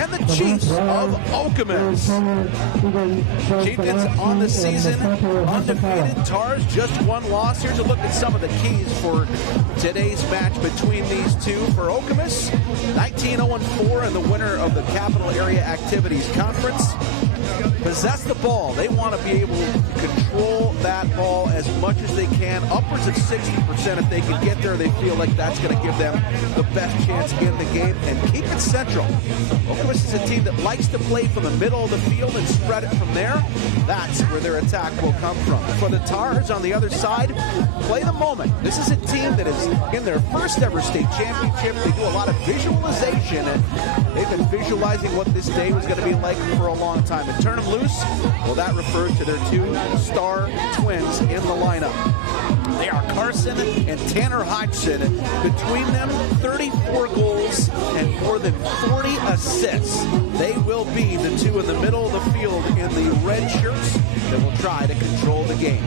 and the Chiefs of Okamus. Chieftains on the season, undefeated. Tars just one loss. Here's a look at some of the keys for today's match between these two. For Okamus, 19-0-4 and the winner of the Capital Area Activities Conference. Possess the ball. They want to be able to control that ball as much as they can. Upwards of 60% if they can get there. They feel like that's going to give them the best chance in the game. And keep it central. Okamus is a team that likes to play from the middle of the field and spread it from there. That's where their attack will come from. For the Tars on the other side, play the moment. This is a team that is in their first ever state championship. They do a lot of visualization, and they've been visualizing what this day was going to be like for a long time. And turn them loose, well, that refers to their two star twins in the lineup. They are Carson and Tanner Hodgson. Between them, 34 goals and more than 40 assists. They will be the two in the middle of the field in the red shirts that will try to control the game.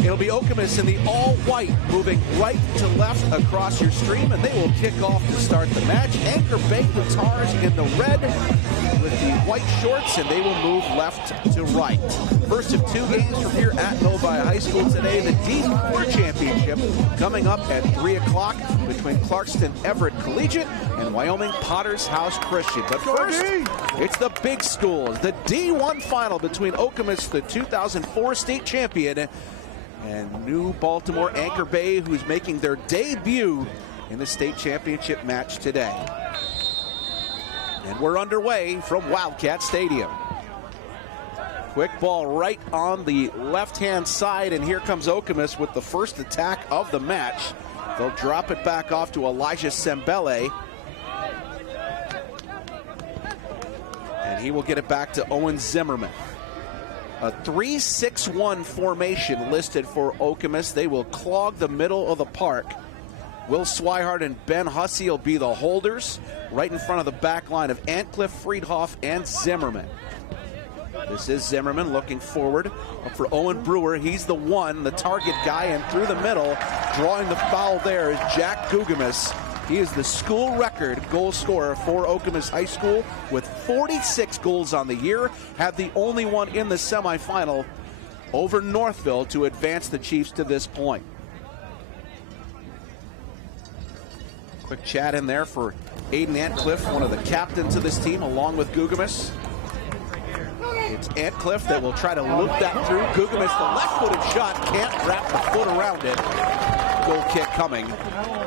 It'll be Okamus in the all-white, moving right to left across your stream, and they will kick off to start the match. AnchorBay, the Tars in the red with the white shorts, and they will move left to right. First of two games from here at Novi High School today. The D4 Championship coming up at 3 o'clock between Clarkston Everett Collegiate and Wyoming Potter's House Christian. But first, it's the big schools. The D1 final between Okamus, the 2004 state champion, and New Baltimore AnchorBay, who's making their debut in the state championship match today. And we're underway from Wildcat Stadium. Quick ball right on the left-hand side, and here comes Okamus with the first attack of the match. They'll drop it back off to Elijah Sembele. And he will get it back to Owen Zimmerman. A 3-6-1 formation listed for Okamus. They will clog the middle of the park. Will Swihart and Ben Hussey will be the holders right in front of the back line of Antcliffe, Friedhoff, and Zimmerman. This is Zimmerman looking forward for Owen Brewer. He's the one, the target guy, and through the middle, drawing the foul there is Jack Gugamus. He is the school record goal scorer for Okamus High School with 46 goals on the year. Had the only one in the semifinal over Northville to advance the Chiefs to this point. Quick chat in there for Aiden Antcliffe, one of the captains of this team, along with Gugamus. It's Antcliffe that will try to loop that through. Gugamus, the left-footed shot, can't wrap the foot around it. Goal kick coming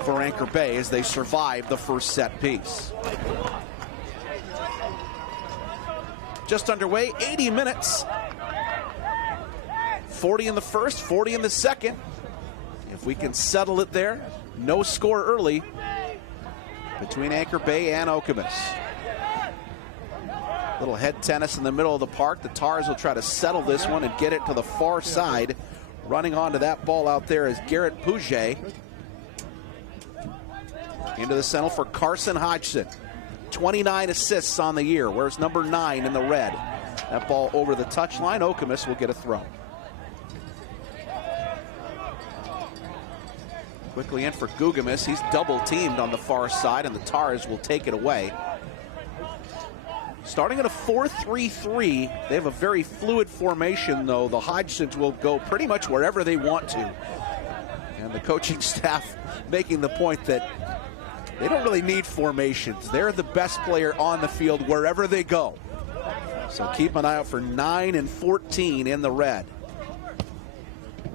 for AnchorBay as they survive the first set piece. Just underway, 80 minutes. 40 in the first, 40 in the second. If we can settle it there, no score early between AnchorBay and Okamus. Little head tennis in the middle of the park. The Tars will try to settle this one and get it to the far side. Running onto that ball out there is Garrett Pouget. Into the center for Carson Hodgson. 29 assists on the year. Where's number 9 in the red? That ball over the touchline. Okamus will get a throw. Quickly in for Gugamus. He's double teamed on the far side, and the Tars will take it away. Starting at a 4-3-3, they have a very fluid formation, though. The Hodgsons will go pretty much wherever they want to. And the coaching staff making the point that they don't really need formations. They're the best player on the field wherever they go. So keep an eye out for 9 and 14 in the red.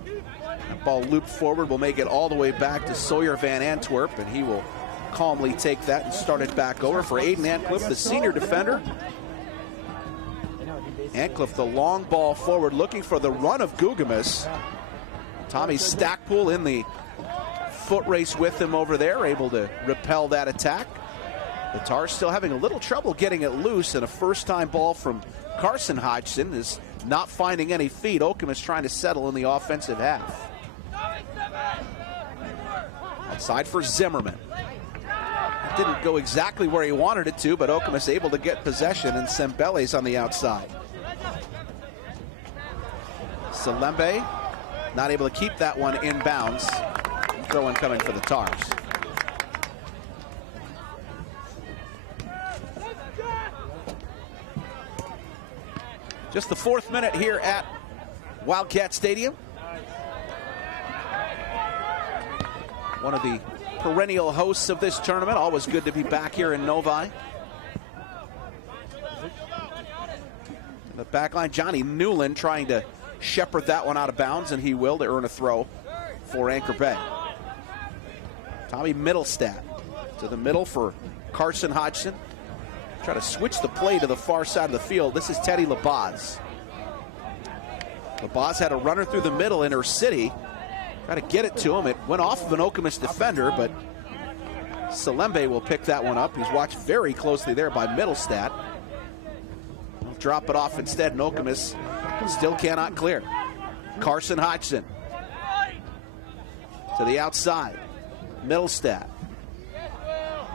That ball looped forward will make it all the way back to Sawyer Van Antwerp, and he will calmly take that and start it back over for Aiden Antcliffe, the senior defender. Antcliffe, the long ball forward, looking for the run of Gugamus. Tommy Stackpool in the foot race with him over there, able to repel that attack. The Tars still having a little trouble getting it loose, and a first-time ball from Carson Hodgson is not finding any feet. Okamus trying to settle in the offensive half. Outside for Zimmerman. Didn't go exactly where he wanted it to, but Okamus able to get possession, and Sembele's on the outside. Salembe not able to keep that one in bounds. Throw-in coming for the Tars. Just the 4th minute here at Wildcat Stadium. One of the perennial hosts of this tournament. Always good to be back here in Novi. In the back line, Johnny Newland trying to shepherd that one out of bounds, and he will to earn a throw for AnchorBay. Tommy Middlestat to the middle for Carson Hodgson. Try to switch the play to the far side of the field. This is Teddy Labaz. Labaz had a runner through the middle in her city. Try to get it to him. It went off of an Okamus defender, but Salembe will pick that one up. He's watched very closely there by Middlestat. He'll drop it off instead, and Okamus still cannot clear. Carson Hodgson to the outside. Middlestat.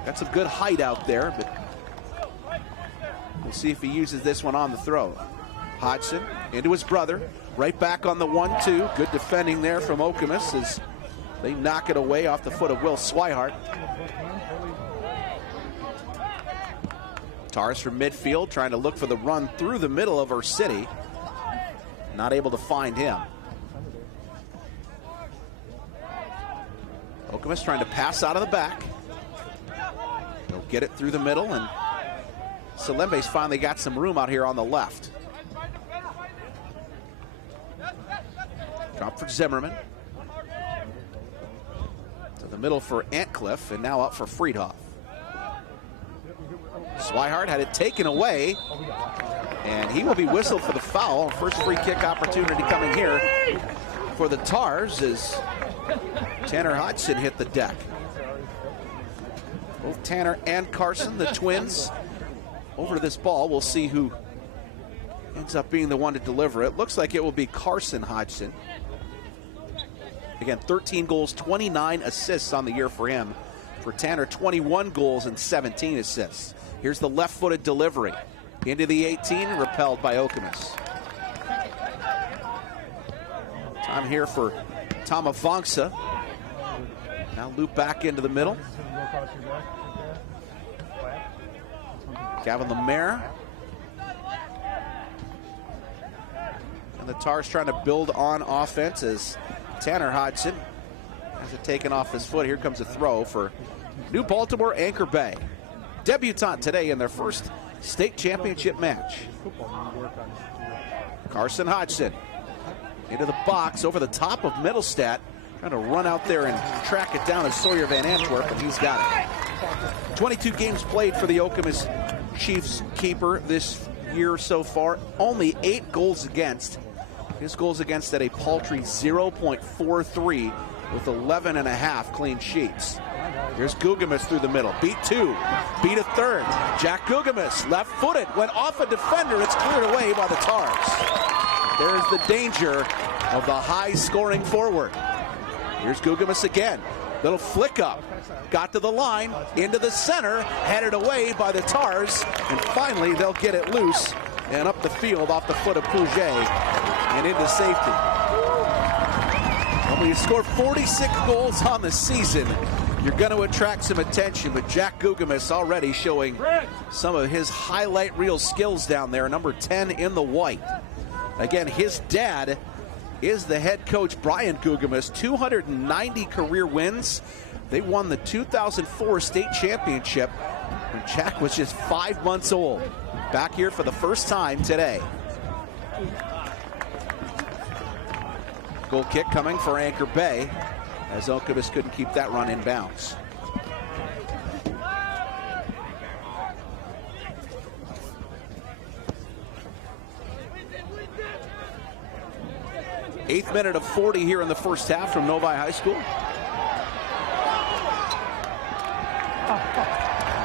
Got some good height out there, but we'll see if he uses this one on the throw. Hodgson into his brother. Right back on the 1-2. Good defending there from Okamus as they knock it away off the foot of Will Swihart. Tars from midfield trying to look for the run through the middle of her city. Not able to find him. Okamus trying to pass out of the back. They'll get it through the middle, and Salembe's finally got some room out here on the left. Drop for Zimmerman. To the middle for Antcliffe, and now up for Friedhoff. Swihart had it taken away, and he will be whistled for the foul. First free kick opportunity coming here for the Tars as Tanner Hodgson hit the deck. Both Tanner and Carson, the twins, over to this ball. We'll see who ends up being the one to deliver it. Looks like it will be Carson Hodgson. Again, 13 goals, 29 assists on the year for him. For Tanner, 21 goals and 17 assists. Here's the left-footed delivery. Into the 18, repelled by Okamus. Time here for Tamavangsa. Now loop back into the middle. Gavin Lemaire. And the Tars trying to build on offense as Tanner Hodgson has it taken off his foot. Here comes a throw for New Baltimore AnchorBay. Debutante today in their first state championship match. Carson Hodgson into the box over the top of Middlestat. Trying to run out there and track it down as Sawyer Van Antwerp, and he's got it. 22 games played for the Okamus Chiefs keeper this year so far. Only 8 goals against. His goals against at a paltry 0.43 with 11.5 clean sheets. Here's Gugamus through the middle. Beat 2, beat a third. Jack Gugamus, left-footed, went off a defender. It's cleared away by the Tars. There's the danger of the high-scoring forward. Here's Gugamus again. Little flick up. Got to the line, into the center, headed away by the Tars, and finally they'll get it loose and up the field off the foot of Pouget and into safety. When you score 46 goals on the season, you're going to attract some attention, but Jack Gugamus already showing some of his highlight reel skills down there, number 10 in the white. Again, his dad is the head coach, Brian Gugamus, 290 career wins. They won the 2004 state championship when Jack was just 5 months old. Back here for the first time today. Goal kick coming for AnchorBay as Okamus couldn't keep that run in bounds. Eighth minute of 40 here in the first half from Novi High School.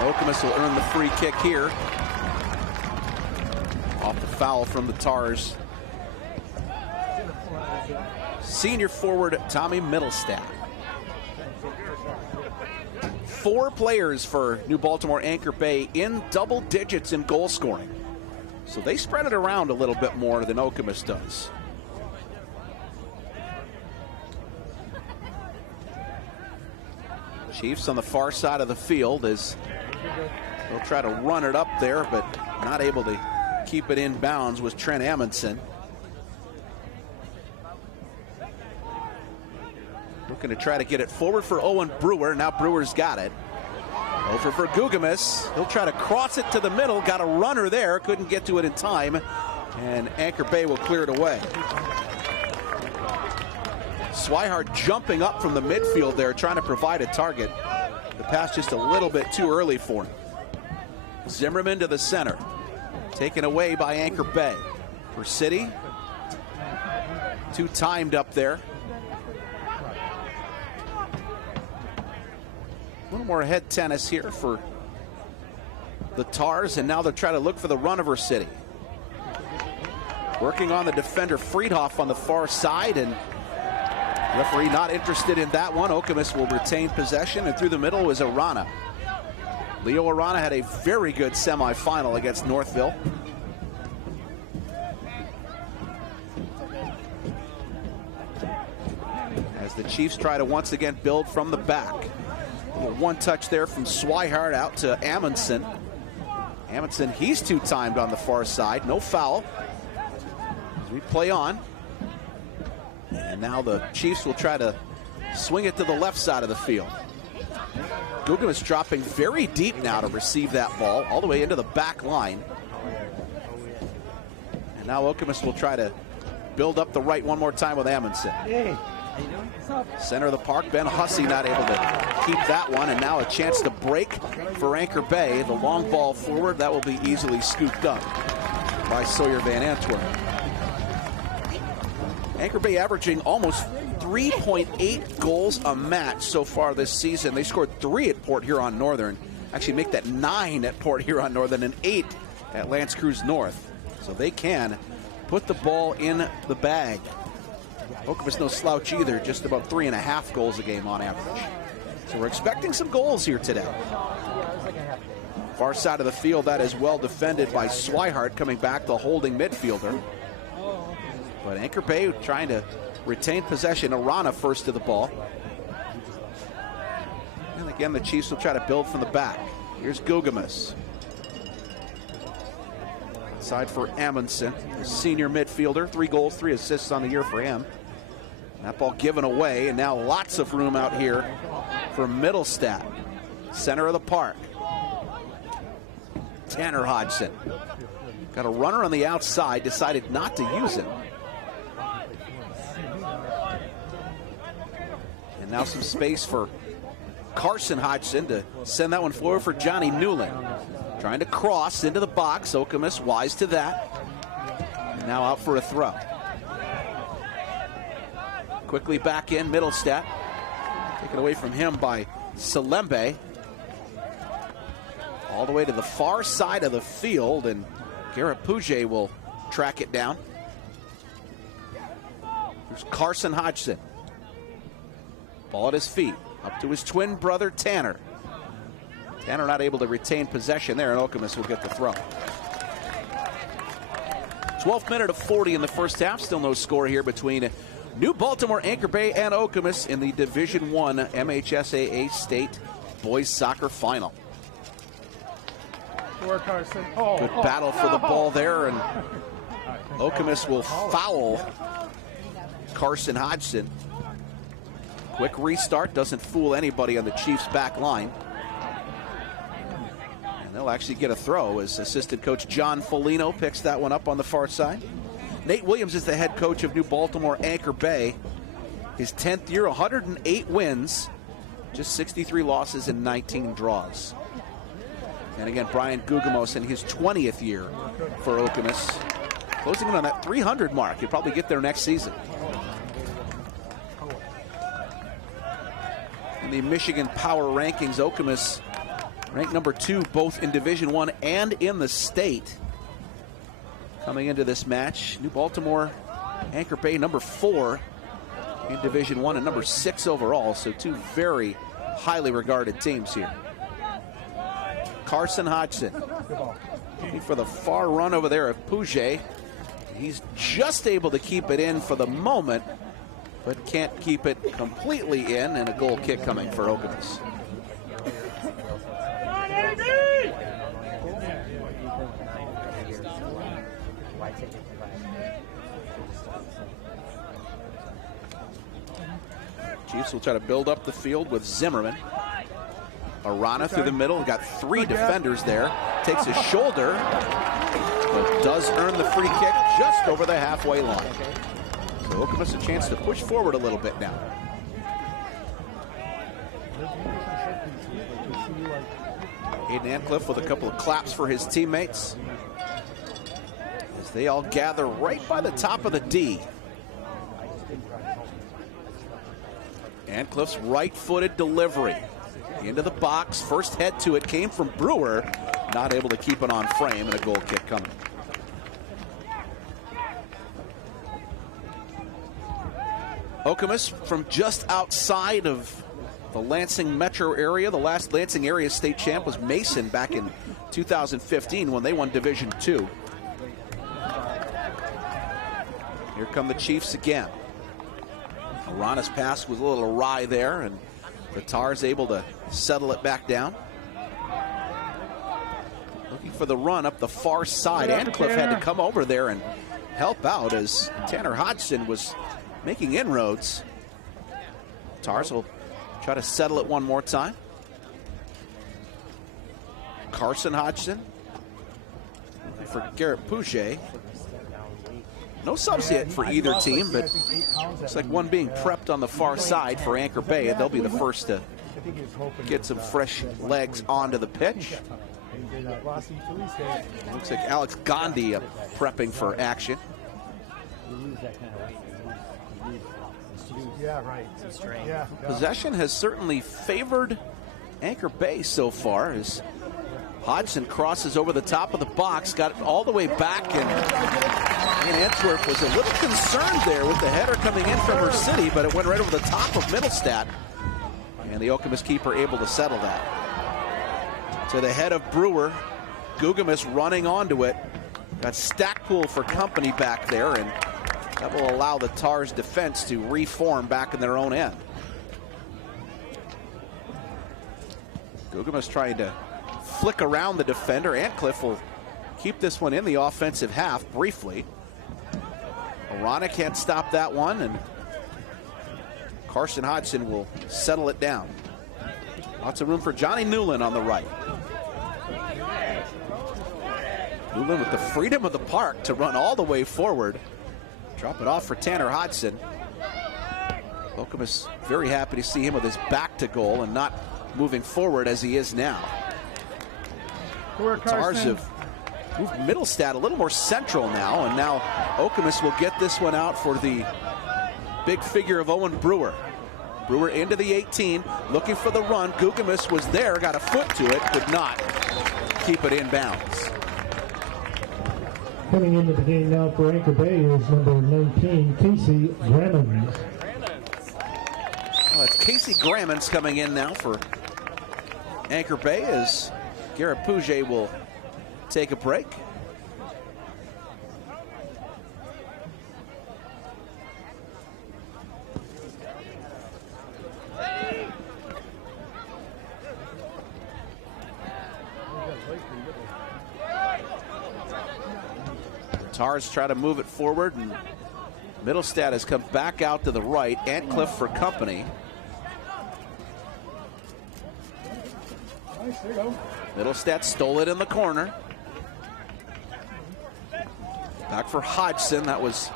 Okamus will earn the free kick here. Off the foul from the Tars. Senior forward Tommy Middlestat. 4 players for New Baltimore AnchorBay in double digits in goal scoring. So they spread it around a little bit more than Okamus does. Chiefs on the far side of the field as they'll try to run it up there, but not able to keep it in bounds was Trent Amundsen. Looking to try to get it forward for Owen Brewer. Now Brewer's got it. Over for Gugamus. He'll try to cross it to the middle. Got a runner there. Couldn't get to it in time. And AnchorBay will clear it away. Swihart jumping up from the midfield there, trying to provide a target. The pass just a little bit too early for him. Zimmerman to the center. Taken away by AnchorBay. For City. Too timed up there. A little more head tennis here for the Tars, and now they'll try to look for the run of City. Working on the defender Friedhoff on the far side, and referee not interested in that one. Okamus will retain possession, and through the middle was Arana. Leo Arana had a very good semifinal against Northville. As the Chiefs try to once again build from the back. One touch there from Swihart out to Amundsen. Amundsen, he's too timed on the far side. No foul. As we play on. And now the Chiefs will try to swing it to the left side of the field. Gugamus dropping very deep now to receive that ball, all the way into the back line. And now Okamus will try to build up the right one more time with Amundsen. Center of the park, Ben Hussey not able to keep that one, and now a chance to break for AnchorBay. The long ball forward, that will be easily scooped up by Sawyer Van Antwerp. AnchorBay averaging almost 3.8 goals a match so far this season. They scored 3 at Port Huron Northern. Actually make that 9 at Port Huron Northern and 8 at L'Anse Creuse North. So they can put the ball in the bag. Okamus no slouch either, just about 3.5 goals a game on average. So we're expecting some goals here today. Far side of the field, that is well defended by Swihart, coming back, the holding midfielder. But AnchorBay trying to retain possession. Arana first to the ball. And again, the Chiefs will try to build from the back. Here's Gugamus. Side for Amundsen, the senior midfielder. 3 goals, 3 assists on the year for him. That ball given away, and now lots of room out here for Middlestat. Center of the park. Tanner Hodgson. Got a runner on the outside, decided not to use it. And now some space for Carson Hodgson to send that one forward for Johnny Newland. Trying to cross into the box. Okamus wise to that. And now out for a throw. Quickly back in, Middlestat. Taken away from him by Salembe. All the way to the far side of the field, and Garrett Puget will track it down. There's Carson Hodgson. Ball at his feet. Up to his twin brother, Tanner. Tanner not able to retain possession there, and Okamus will get the throw. 12th minute of 40 in the first half. Still no score here between New Baltimore, AnchorBay, and Okamus in the Division I MHSAA State Boys Soccer Final. Good battle for the ball there, and Okamus will foul Carson Hodgson. Quick restart, doesn't fool anybody on the Chiefs' back line. And they'll actually get a throw as assistant coach John Folino picks that one up on the far side. Nate Williams is the head coach of New Baltimore AnchorBay. His 10th year, 108 wins, just 63 losses and 19 draws. And again, Brian Gugamus in his 20th year for Okamus, closing in on that 300 mark. He'll probably get there next season. In the Michigan Power Rankings, Okamus ranked number 2 both in Division I and in the state. Coming into this match, New Baltimore, AnchorBay number 4 in Division I and number 6 overall. So 2 very highly regarded teams here. Carson Hodgson looking for the far run over there of Puget. He's just able to keep it in for the moment, but can't keep it completely in, and a goal kick coming for Okamus. Chiefs will try to build up the field with Zimmerman. Arana through the middle, got 3 defenders there. Takes his shoulder, but does earn the free kick just over the halfway line. So Okamus a chance to push forward a little bit now. Aiden Antcliffe with a couple of claps for his teammates as they all gather right by the top of the D. Antcliffe's right-footed delivery into the box. First head to it came from Brewer. Not able to keep it on frame, and a goal kick coming. Okamus from just outside of the Lansing metro area. The last Lansing area state champ was Mason back in 2015 when they won Division II. Here come the Chiefs again. Arana's pass was a little awry there, and the Tars able to settle it back down. Looking for the run up the far side. Antcliffe had to come over there and help out as Tanner Hodgson was making inroads. Tars will try to settle it one more time. Carson Hodgson for Garrett Pouget. No subs yet for either team, but it's like one being prepped on the far side for Anchor Bay. They'll be the first to get some fresh legs onto the pitch. Looks like Alex Gandhi prepping for action. Possession has certainly favored Anchor Bay so far as Hodgson crosses over the top of the box, got it all the way back, and Antwerp was a little concerned there with the header coming in from her city, but it went right over the top of Middlestat, and the Okamus keeper able to settle that. To the head of Brewer, Gugamus running onto it. Got Stackpool for company back there, and that will allow the Tars defense to reform back in their own end. Gugamus trying to flick around the defender. Antcliffe will keep this one in the offensive half briefly. Arana can't stop that one, and Carson Hodgson will settle it down. Lots of room for Johnny Newland on the right. Newland with the freedom of the park to run all the way forward. Drop it off for Tanner Hodgson. Okamus very happy to see him with his back to goal and not moving forward as he is now. The Tars have moved Middlestat a little more central now, and now Okamus will get this one out for the big figure of Owen Brewer. Brewer into the 18, looking for the run. Gugamus was there, got a foot to it, could not keep it in bounds. Coming into the game now for Anchor Bay is number 19, Casey Grammons. Well, it's Casey Grammons coming in now for Anchor Bay as Garrett Pouget will take a break. Tars try to move it forward, and Middlestat has come back out to the right. Antcliffe for company. Middlestat stole it in the corner. Back for Hodgson. That was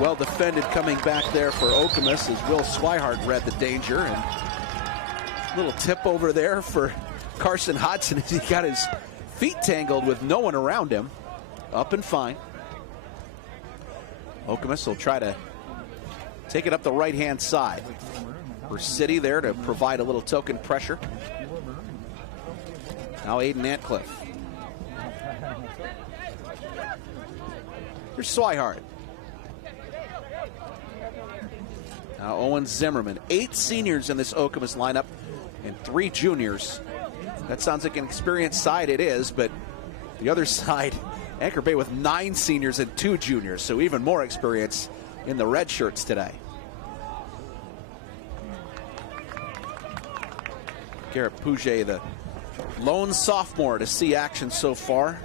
well defended coming back there for Okamus as Will Swihart read the danger. And little tip over there for Carson Hodgson as he got his feet tangled with no one around him. Up and fine. Okamus will try to take it up the right-hand side. For City there to provide a little token pressure. Now Aiden Antcliffe. Here's Swihart. Now Owen Zimmerman. 8 seniors in this Okamus lineup and 3 juniors. That sounds like an experienced side, it is, but the other side, Anchor Bay with 9 seniors and 2 juniors, so even more experience in the red shirts today. Garrett Pouget, the lone sophomore to see action so far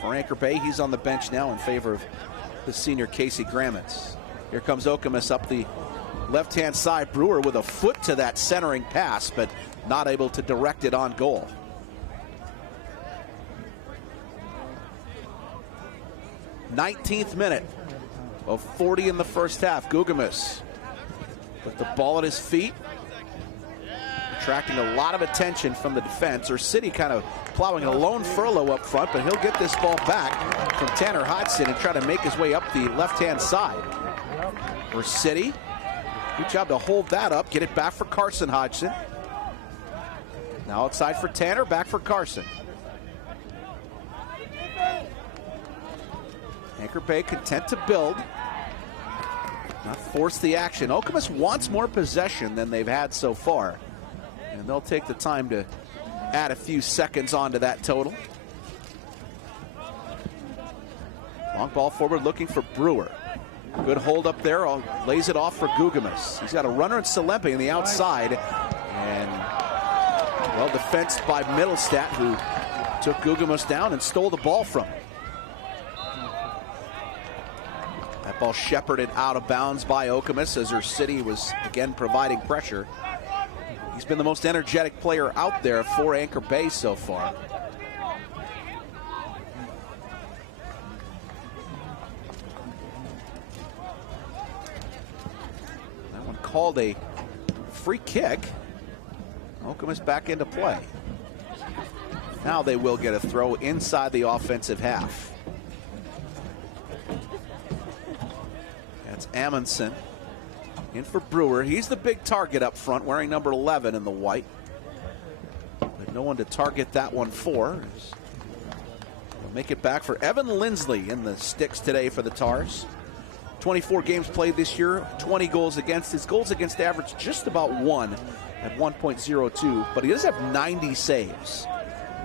for Anchor Bay. He's on the bench now in favor of the senior Casey Grammets. Here comes Okamus up the left-hand side. Brewer with a foot to that centering pass, but not able to direct it on goal. Nineteenth minute of 40 in the first half. Gugamus with the ball at his feet, attracting a lot of attention from the defense. Or City kind of plowing a lone furlough up front, but he'll get this ball back from Tanner Hodgson and try to make his way up the left-hand side. For City, good job to hold that up, get it back for Carson Hodgson. Now outside for Tanner, back for Carson. AnchorBay content to build, not force the action. Okamus wants more possession than they've had so far, and they'll take the time to add a few seconds onto that total. Long ball forward looking for Brewer. Good hold up there, lays it off for Gugamus. He's got a runner at Salempe on the outside, and well defensed by Middlestat, who took Gugamus down and stole the ball from him. That ball shepherded out of bounds by Okamus as her City was again providing pressure. He's been the most energetic player out there for AnchorBay so far. That one called a free kick. Okamus back into play. Now they will get a throw inside the offensive half. That's Amundsen in for Brewer. He's the big target up front, wearing number 11 in the white. But no one to target that one for. They'll make it back for Evan Lindsley in the sticks today for the Tars. 24 games played this year, 20 goals against. His goals against average just about 1 at 1.02, but he does have 90 saves.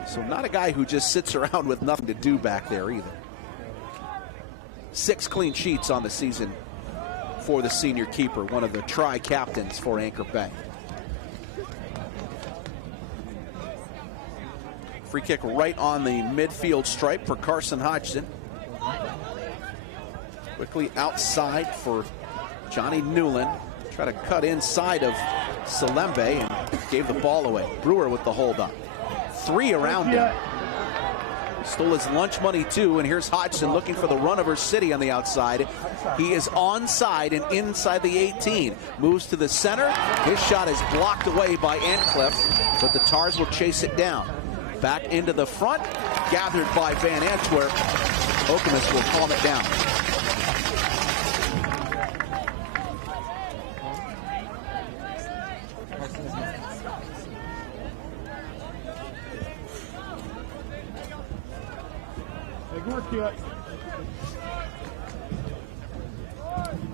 So not a guy who just sits around with nothing to do back there either. 6 clean sheets on the season for the senior keeper, one of the tri-captains for AnchorBay. Free kick right on the midfield stripe for Carson Hodgson. Quickly outside for Johnny Newland. Try to cut inside of Salembe and gave the ball away. Brewer with the hold up. 3 around him. Stole his lunch money too, and here's Hodgson looking for the run of her City on the outside. He is onside and inside the 18. Moves to the center. His shot is blocked away by Antcliffe, but the Tars will chase it down. Back into the front, gathered by Van Antwerp. Okamus will calm it down.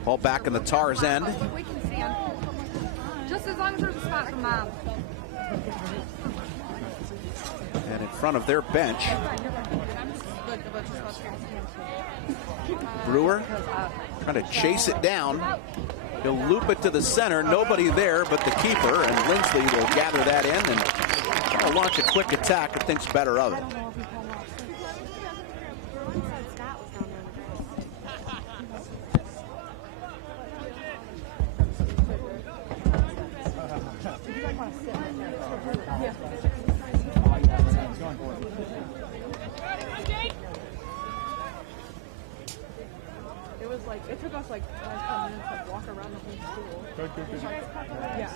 Ball back in the Tars' end. We can see him. Just as long as there's a spot for Mom. And in front of their bench, Brewer trying to chase it down. He'll loop it to the center. Nobody there but the keeper, and Lindsley will gather that in and try to launch a quick attack but thinks better of it. It took us like 10 minutes to walk around the whole school. Yeah.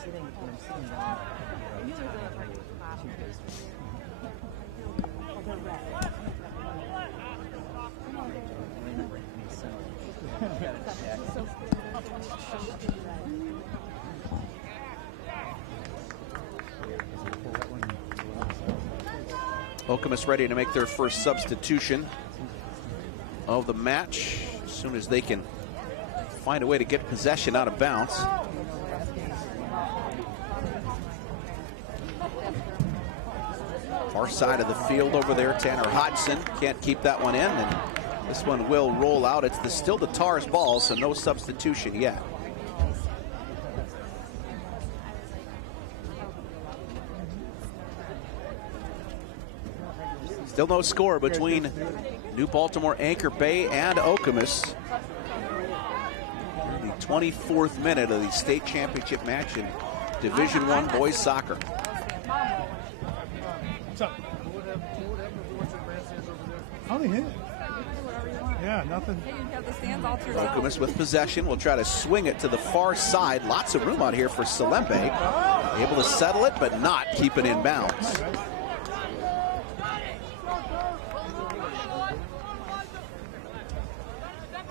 Okamus ready to make their first substitution of the match as soon as they can find a way to get possession out of bounds. Far side of the field over there, Tanner Hodgson can't keep that one in, and this one will roll out. It's still the Tars' ball, so no substitution yet. Still no score between New Baltimore AnchorBay and Okamus. The 24th minute of the state championship match in Division I boys soccer. What's up? How they hit? Yeah, nothing. Okamus with possession will try to swing it to the far side. Lots of room out here for Salembe. Able to settle it, but not keep it in bounds.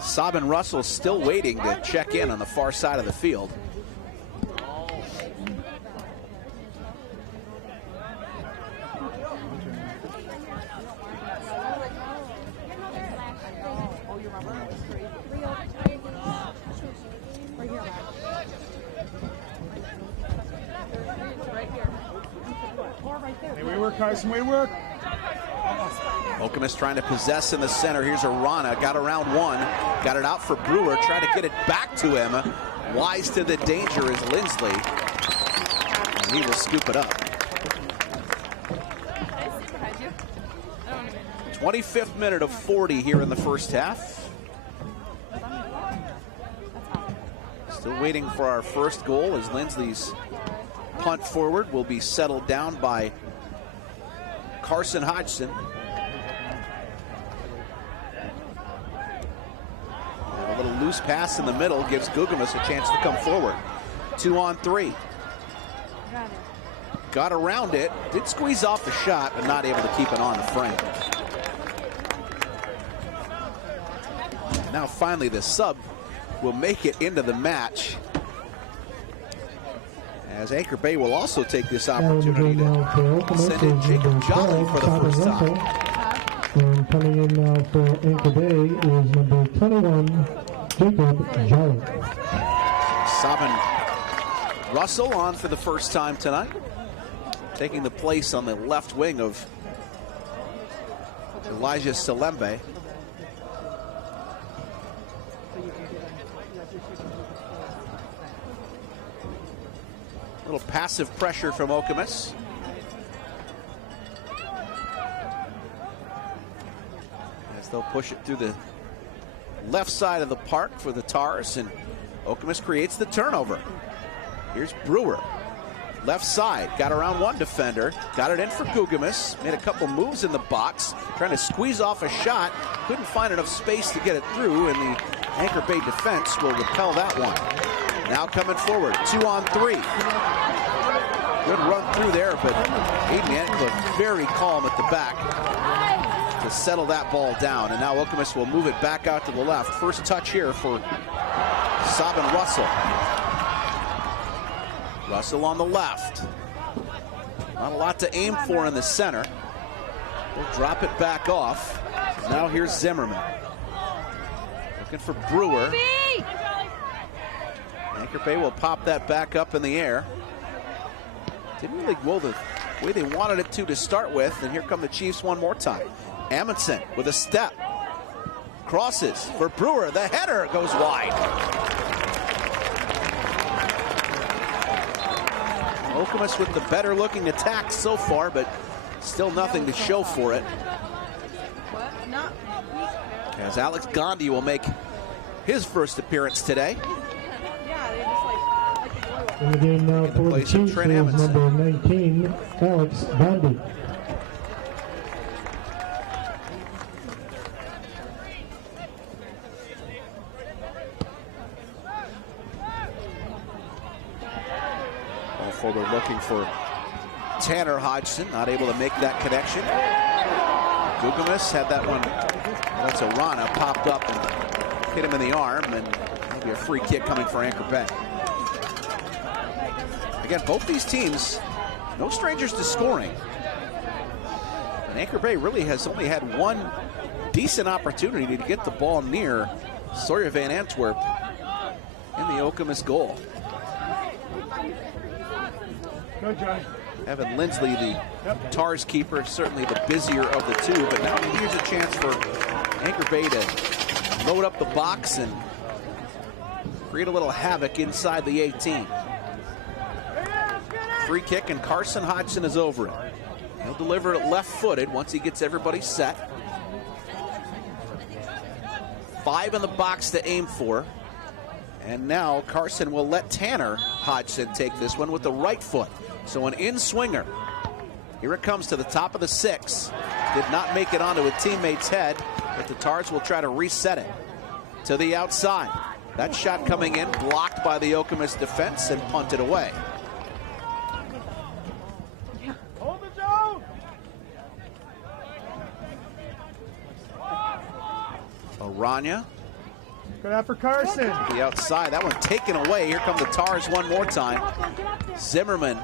Sabin Russell still waiting to check in on the far side of the field. Hey, we work, Carson, we work. Okamus trying to possess in the center. Here's Arana, got around one, got it out for Brewer, trying to get it back to him. Wise to the danger is Lindsley, and he will scoop it up. 25th minute of 40 here in the first half. Still waiting for our first goal as Lindsley's punt forward will be settled down by Carson Hodgson. A little loose pass in the middle gives Gugamus a chance to come forward. 2-on-3. Got around it, did squeeze off the shot, but not able to keep it on the frame. Now finally the sub will make it into the match, as AnchorBay will also take this opportunity to send in Jacob Jolly for the first time. And coming in now for AnchorBay is number 21, Jacob Jolly. Sabin Russell on for the first time tonight, taking the place on the left wing of Elijah Salembe. A little passive pressure from Okamus. As they'll push it through the left side of the park for the Tars, and Okamus creates the turnover. Here's Brewer. Left side, got around one defender, got it in for Gugamus, made a couple moves in the box, trying to squeeze off a shot, couldn't find enough space to get it through, and the AnchorBay defense will repel that one. Now coming forward, 2-on-3. Good run through there, but Aiden Antcliffe very calm at the back to settle that ball down. And now Okamus will move it back out to the left. First touch here for Sabin Russell. Russell on the left. Not a lot to aim for in the center. We'll drop it back off. Now here's Zimmerman. Looking for Brewer. AnchorBay will pop that back up in the air. Didn't really go the way they wanted it to start with, and here come the Chiefs one more time. Amundsen with a step. Crosses for Brewer. The header goes wide. Okamus with the better looking attack so far, but still nothing to show for it. As Alex Gandhi will make his first appearance today. In the game now for the Chiefs is number 19, Alex Gandhi. Ball forward looking for Tanner Hodgson, not able to make that connection. Gugamus had that one. That's a Rana, popped up and hit him in the arm, and maybe a free kick coming for AnchorBay. Again, both these teams, no strangers to scoring. And AnchorBay really has only had one decent opportunity to get the ball near Sawyer Van Antwerp in the Okamus goal. Good, Johnny. Evan Lindsley, the Tars keeper, certainly the busier of the two, but now here's a chance for AnchorBay to load up the box and create a little havoc inside the 18. Free kick, and Carson Hodgson is over it. He'll deliver it left-footed once he gets everybody set. 5 in the box to aim for. And now Carson will let Tanner Hodgson take this one with the right foot. So an in-swinger. Here it comes to the top of the 6. Did not make it onto a teammate's head, but the Tars will try to reset it to the outside. That shot coming in, blocked by the Okamus defense and punted away. Hold the zone. Aranya. Good out for Carson. The outside, that one taken away. Here come the Tars one more time. Zimmerman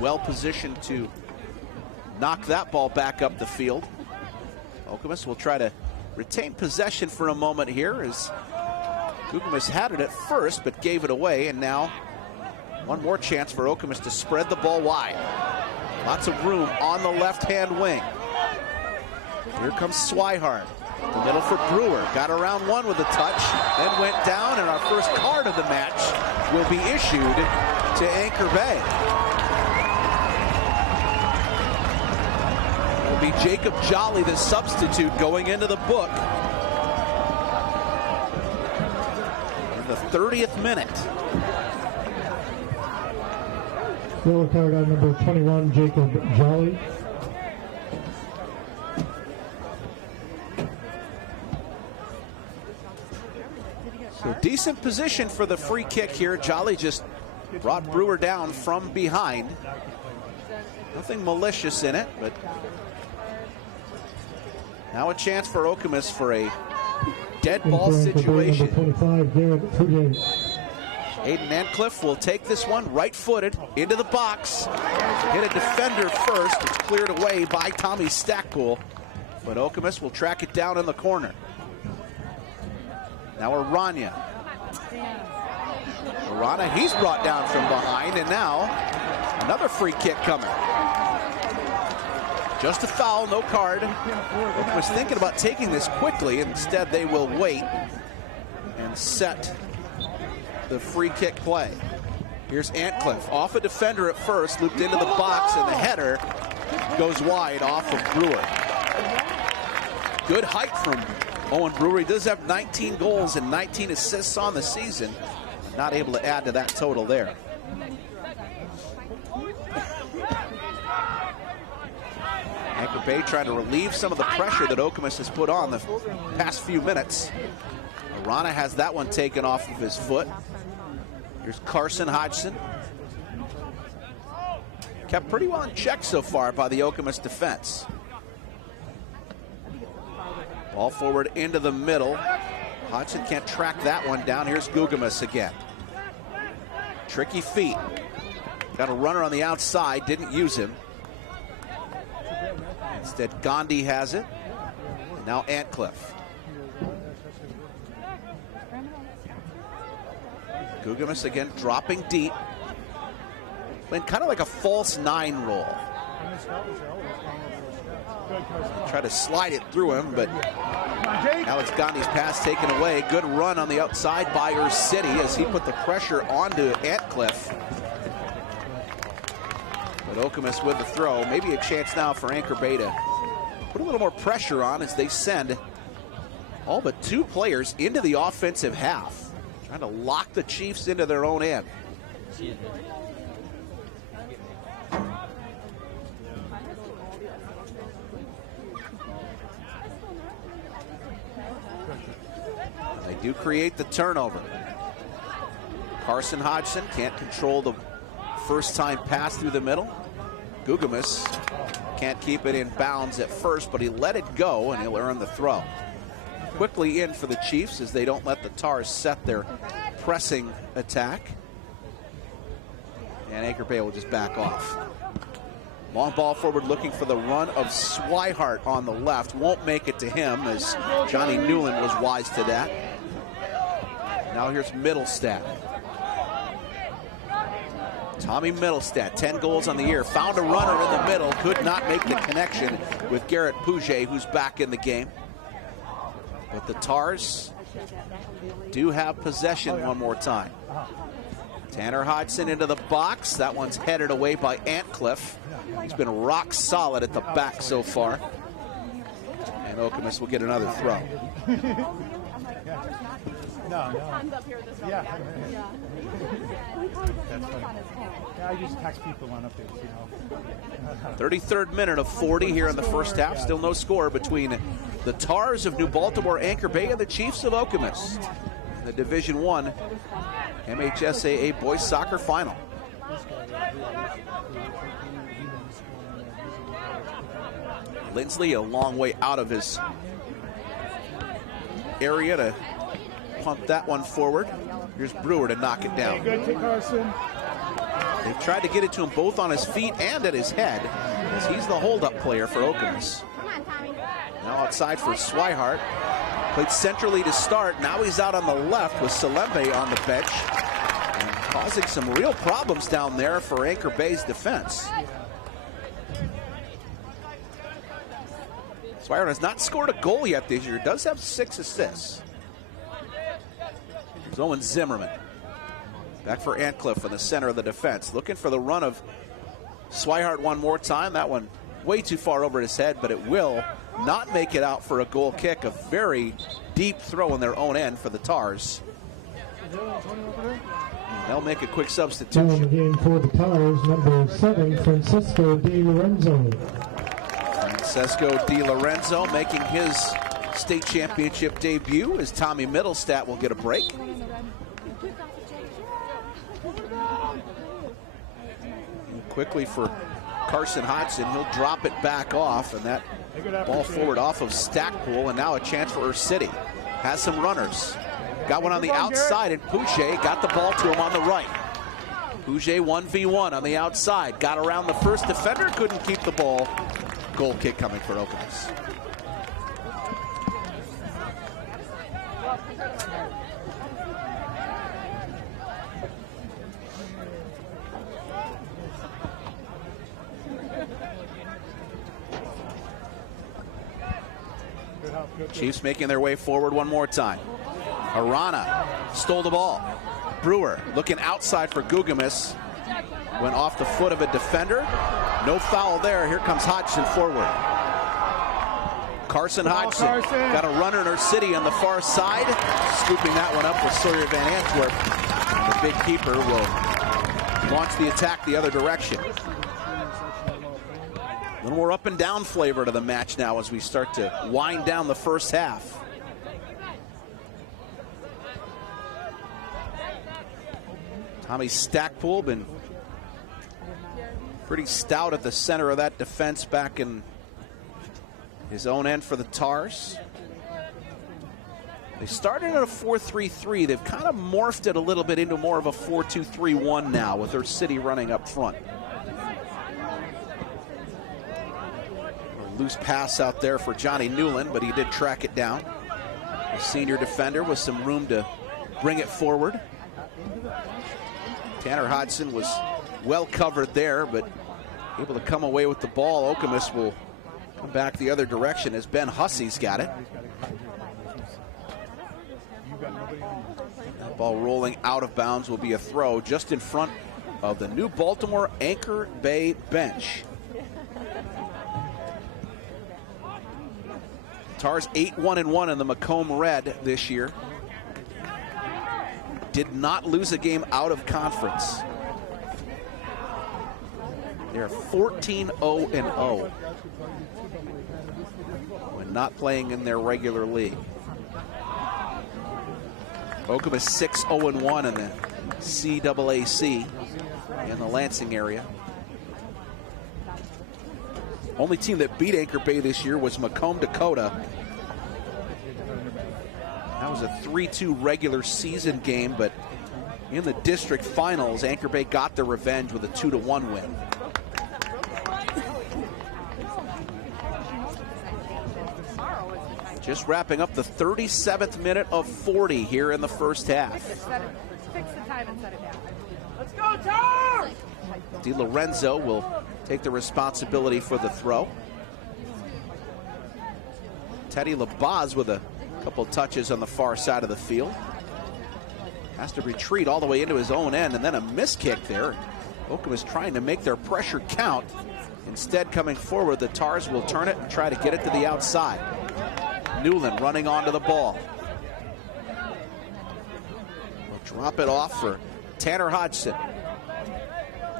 well positioned to knock that ball back up the field. Okamus will try to retain possession for a moment here as Okamus had it at first but gave it away, and now one more chance for Okamus to spread the ball wide. Lots of room on the left-hand wing. Here comes Swihart. The middle for Brewer. Got around one with a touch, then went down, and our first card of the match will be issued to AnchorBay. It'll be Jacob Jolly, the substitute, going into the book in the 30th minute. Yellow card on number 21, Jacob Jolly. So decent position for the free kick here. Jolly just brought Brewer down from behind. Nothing malicious in it, but now a chance for Okamus for a dead ball situation. 25, Garrett Aiden Antcliffe will take this one right-footed into the box. Hit a defender first. It's cleared away by Tommy Stackpool, but Okamus will track it down in the corner. Now Aranya. He's brought down from behind, and now another free kick coming. Just a foul, no card. Was thinking about taking this quickly. Instead, they will wait and set the free kick play. Here's Antcliffe, off a defender at first, looped into the box, and the header goes wide off of Brewer. Good height from Owen Brewer. He does have 19 goals and 19 assists on the season. Not able to add to that total there. AnchorBay trying to relieve some of the pressure that Okamus has put on the past few minutes. Arana has that one taken off of his foot. Here's Carson Hodgson. Kept pretty well in check so far by the Okamus defense. Ball forward into the middle. Hodgson can't track that one down. Here's Gugamus again. Tricky feet. Got a runner on the outside, didn't use him. Instead, Gandhi has it. And now Antcliffe. Gugamus again dropping deep. Playing kind of like a false 9 role. Try to slide it through him, but Alex Gandhi's pass taken away. Good run on the outside by City as he put the pressure onto Antcliffe. But Okamus with the throw. Maybe a chance now for AnchorBay to put a little more pressure on as they send all but 2 players into the offensive half, trying to lock the Chiefs into their own end. They do create the turnover. Carson Hodgson can't control the first-time pass through the middle. Gugamus can't keep it in bounds at first, but he let it go, and he'll earn the throw. Quickly in for the Chiefs as they don't let the Tars set their pressing attack. And AnchorBay will just back off. Long ball forward looking for the run of Swihart on the left. Won't make it to him as Johnny Newland was wise to that. Now here's Middlestat. Tommy Middlestat, 10 goals on the year. Found a runner in the middle, could not make the connection with Garrett Pouget, who's back in the game. But the Tars do have possession one more time. Tanner Hodgson into the box. That one's headed away by Antcliffe. He's been rock solid at the back so far. And Okamus will get another throw. Yeah, I just text people on updates, you know. 33rd minute of 40 here in the first half. Still no score between the Tars of New Baltimore AnchorBay and the Chiefs of Okamus. The Division I MHSAA Boys Soccer Final. Lindsley a long way out of his area to pump that one forward. Here's Brewer to knock it down. Good to Carson. They've tried to get it to him both on his feet and at his head, as he's the hold-up player for Okamus. Now outside for Swihart. Played centrally to start. Now he's out on the left with Salembe on the bench, and causing some real problems down there for AnchorBay's defense. Swihart has not scored a goal yet this year. Does have 6 assists. There's Owen Zimmerman. Back for Antcliffe in the center of the defense. Looking for the run of Swihart one more time. That one way too far over his head, but it will not make it out for a goal kick. A very deep throw in their own end for the Tars. They'll make a quick substitution. In the game for the Tars, number 7, Francisco Di Lorenzo. Francesco Di Lorenzo making his state championship debut, as Tommy Middlestat will get a break. And quickly for Carson Hodgson, he'll drop it back off, and that ball forward off of Stackpool, and now a chance for City. Has some runners. Got one on the outside, and Pouget got the ball to him on the right. Pouget 1v1 on the outside. Got around the first defender, couldn't keep the ball. Goal kick coming for Okamus. Chiefs making their way forward one more time. Arana stole the ball. Brewer looking outside for Gugamus. Went off the foot of a defender. No foul there. Here comes Hodgson forward. Carson Hodgson got a runner in her city on the far side. Scooping that one up with Sawyer Van Antwerp. The big keeper will launch the attack the other direction. A little more up and down flavor to the match now as we start to wind down the first half. Tommy Stackpool been pretty stout at the center of that defense back in his own end for the Tars. They started at a 4-3-3. They've kind of morphed it a little bit into more of a 4-2-3-1 now with their city running up front. A loose pass out there for Johnny Newland, but he did track it down. The senior defender with some room to bring it forward. Tanner Hodgson was well covered there, but able to come away with the ball. Okamus will come back the other direction as Ben Hussey's got it. That ball rolling out of bounds will be a throw just in front of the New Baltimore AnchorBay bench. Tars 8-1-1 in the Macomb Red this year. Did not lose a game out of conference. They're 14-0-0 when not playing in their regular league. Okamus 6-0-1 in the CAAC in the Lansing area. Only team that beat AnchorBay this year was Macomb, Dakota. That was a 3-2 regular season game, but in the district finals, AnchorBay got their revenge with a 2-1 win. Just wrapping up the 37th minute of 40 here in the first half. Fix the time and set it down. Let's go, Tar! Di Lorenzo will take the responsibility for the throw. Teddy Labaz with a couple touches on the far side of the field. Has to retreat all the way into his own end, and then a miss kick there. Okamus trying to make their pressure count. Instead, coming forward, the Tars will turn it and try to get it to the outside. Newland running onto the ball. Will drop it off for Tanner Hodgson.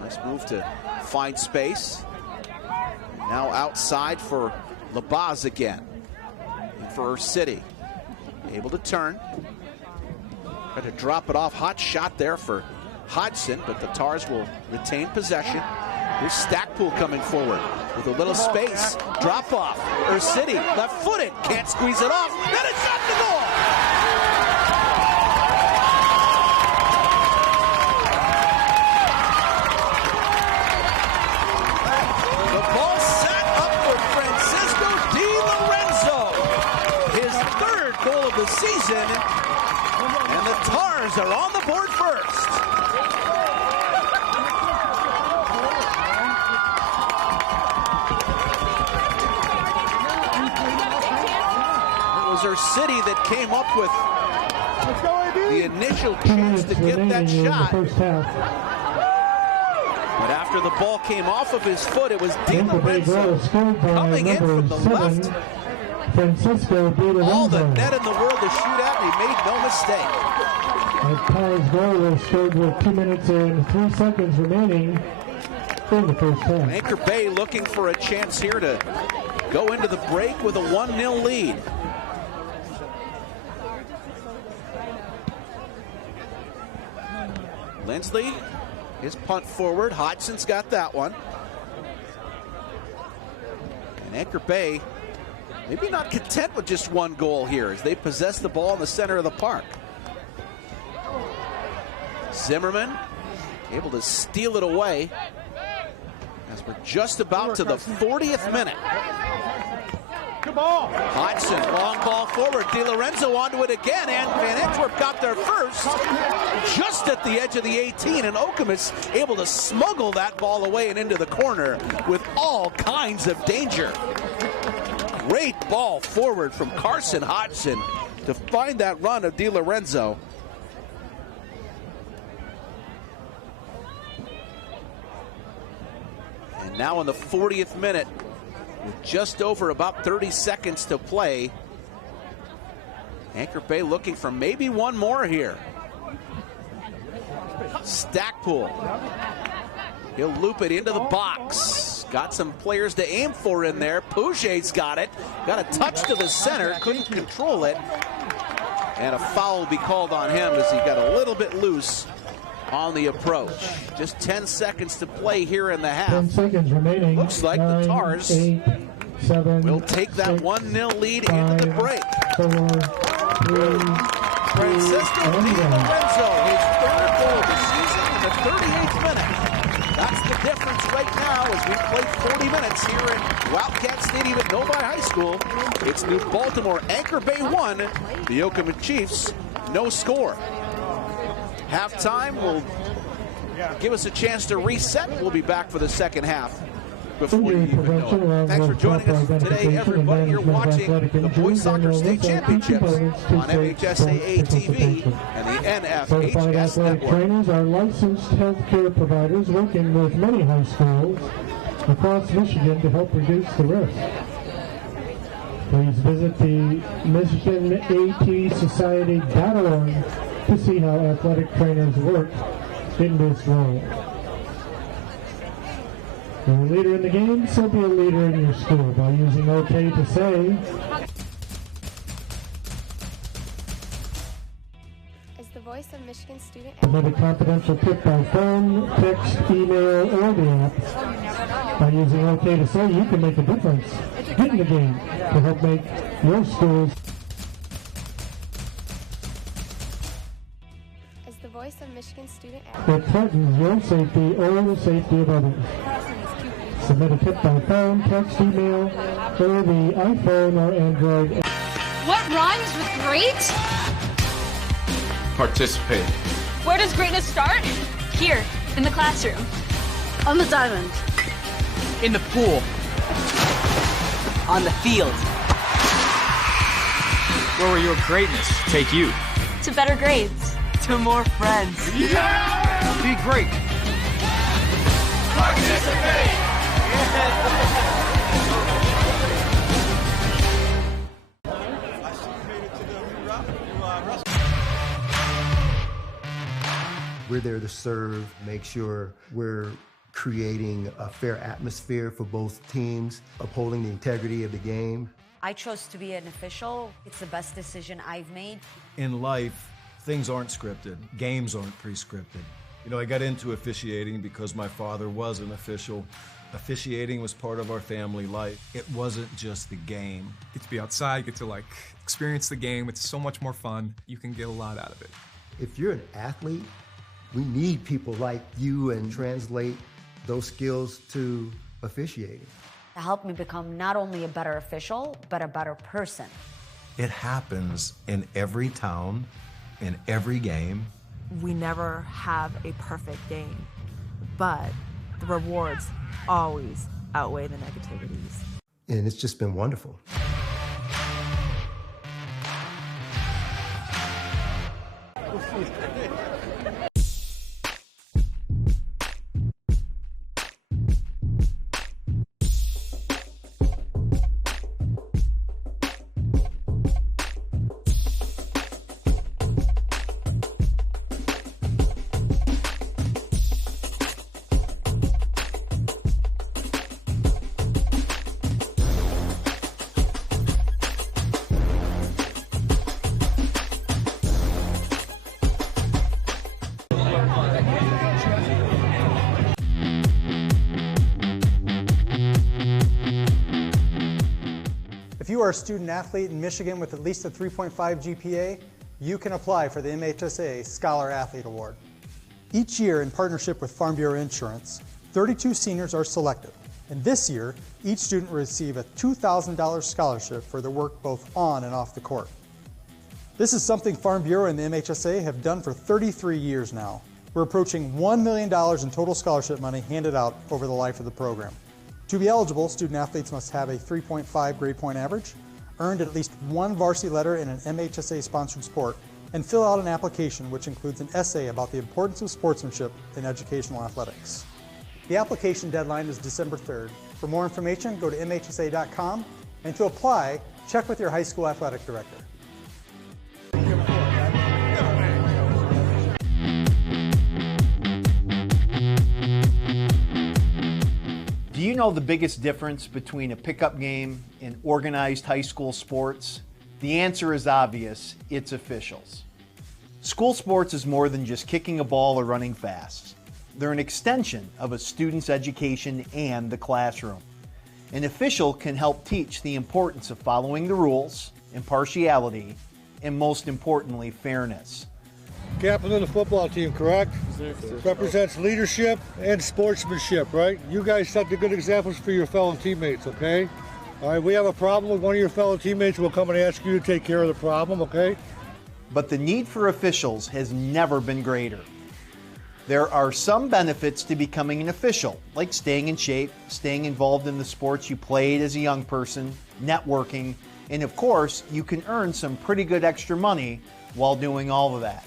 Nice move to find space. Now outside for Labaz again. And for City. Able to turn. Tried to drop it off. Hot shot there for Hodgson, but the Tars will retain possession. Here's Stackpool coming forward with a little space. Drop off. City left footed. Can't squeeze it off. Then a shot to goal. The ball set up for Francisco Di Lorenzo. His third goal of the season. And the Tars are on the board first. City that came up with the initial chance to get that shot. But after the ball came off of his foot, it was Di Lorenzo coming in from the left. Francisco Di Lorenzo. All the net in the world to shoot at, and he made no mistake. Tars goal was scored with 2 minutes and 3 seconds remaining in the first half. AnchorBay looking for a chance here to go into the break with a 1-0 lead. Lindsley, his punt forward. Hodgson's got that one. And AnchorBay maybe not content with just one goal here as they possess the ball in the center of the park. Zimmerman able to steal it away as we're just about to the 40th minute. Good ball. Hodgson, long ball forward. Di Lorenzo onto it again, and Van Antwerp got there first, just at the edge of the 18, and Okamus able to smuggle that ball away and into the corner with all kinds of danger. Great ball forward from Carson Hodgson to find that run of Di Lorenzo. And now in the 40th minute, with just over about 30 seconds to play, AnchorBay looking for maybe one more here. Stackpool. He'll loop it into the box. Got some players to aim for in there. Pouget's got it. Got a touch to the center. Couldn't control it. And a foul will be called on him as he got a little bit loose on the approach. Just 10 seconds to play here in the half. 10 seconds remaining. Looks like 9, the Tars 8, 7, will take that 6, 1-0 lead 5, into the break. 4, 3, Francisco Di Lorenzo, his third goal of the season in the 38th minute. That's the difference right now as we play 40 minutes here in Wildcat Stadium at Novi High School. It's New Baltimore. AnchorBay 1, the Okemos Chiefs, no score. Halftime will give us a chance to reset. We'll be back for the second half before you even know it. Thanks for joining us today, everybody. You're watching the Boys Soccer State Championships on MHSAA TV and the NFHS Network. Trainers are licensed healthcare providers working with many high schools across Michigan to help reduce the risk. Please visit the MichiganATSociety.org to see how athletic trainers work in this role. You're a leader in the game, so be a leader in your school by using OK to say. As the voice of Michigan student. Submit a confidential tip by phone, text, email, or the app. By using OK to say, you can make a difference. Get in the game to help make your schools. As the voice of Michigan student. That threatens your safety or the safety of others. Submit a tip by phone, text, email, or the iPhone or Android. What rhymes with great? Participate. Where does greatness start? Here, in the classroom. On the diamond. In the pool. On the field. Where will your greatness take you? To better grades. to more friends. Yeah! Be great. Participate! We're there to serve, make sure we're creating a fair atmosphere for both teams, upholding the integrity of the game. I chose to be an official. It's the best decision I've made. In life, things aren't scripted. Games aren't pre-scripted. You know, I got into officiating because my father was an official. Officiating was part of our family life. It wasn't just the game. Get to be outside, get to experience the game. It's so much more fun. You can get a lot out of it. If you're an athlete, we need people like you and translate those skills to officiating. To help me become not only a better official, but a better person. It happens in every town, in every game. We never have a perfect game, but the rewards always outweigh the negativities. And it's just been wonderful. If you are a student athlete in Michigan with at least a 3.5 GPA, you can apply for the MHSA Scholar Athlete Award. Each year, in partnership with Farm Bureau Insurance, 32 seniors are selected. And this year, each student will receive a $2,000 scholarship for their work both on and off the court. This is something Farm Bureau and the MHSA have done for 33 years now. We're approaching $1 million in total scholarship money handed out over the life of the program. To be eligible, student athletes must have a 3.5 grade point average, earned at least one varsity letter in an MHSA-sponsored sport, and fill out an application which includes an essay about the importance of sportsmanship in educational athletics. The application deadline is December 3rd. For more information, go to MHSA.com, and to apply, check with your high school athletic director. Do you know the biggest difference between a pickup game and organized high school sports? The answer is obvious: it's officials. School sports is more than just kicking a ball or running fast. They're an extension of a student's education and the classroom. An official can help teach the importance of following the rules, impartiality, and most importantly, fairness. Captain of the football team, correct? Represents leadership and sportsmanship, right? You guys set the good examples for your fellow teammates, okay? All right, we have a problem with one of your fellow teammates, we'll come and ask you to take care of the problem, okay? But the need for officials has never been greater. There are some benefits to becoming an official, like staying in shape, staying involved in the sports you played as a young person, networking, and of course, you can earn some pretty good extra money while doing all of that.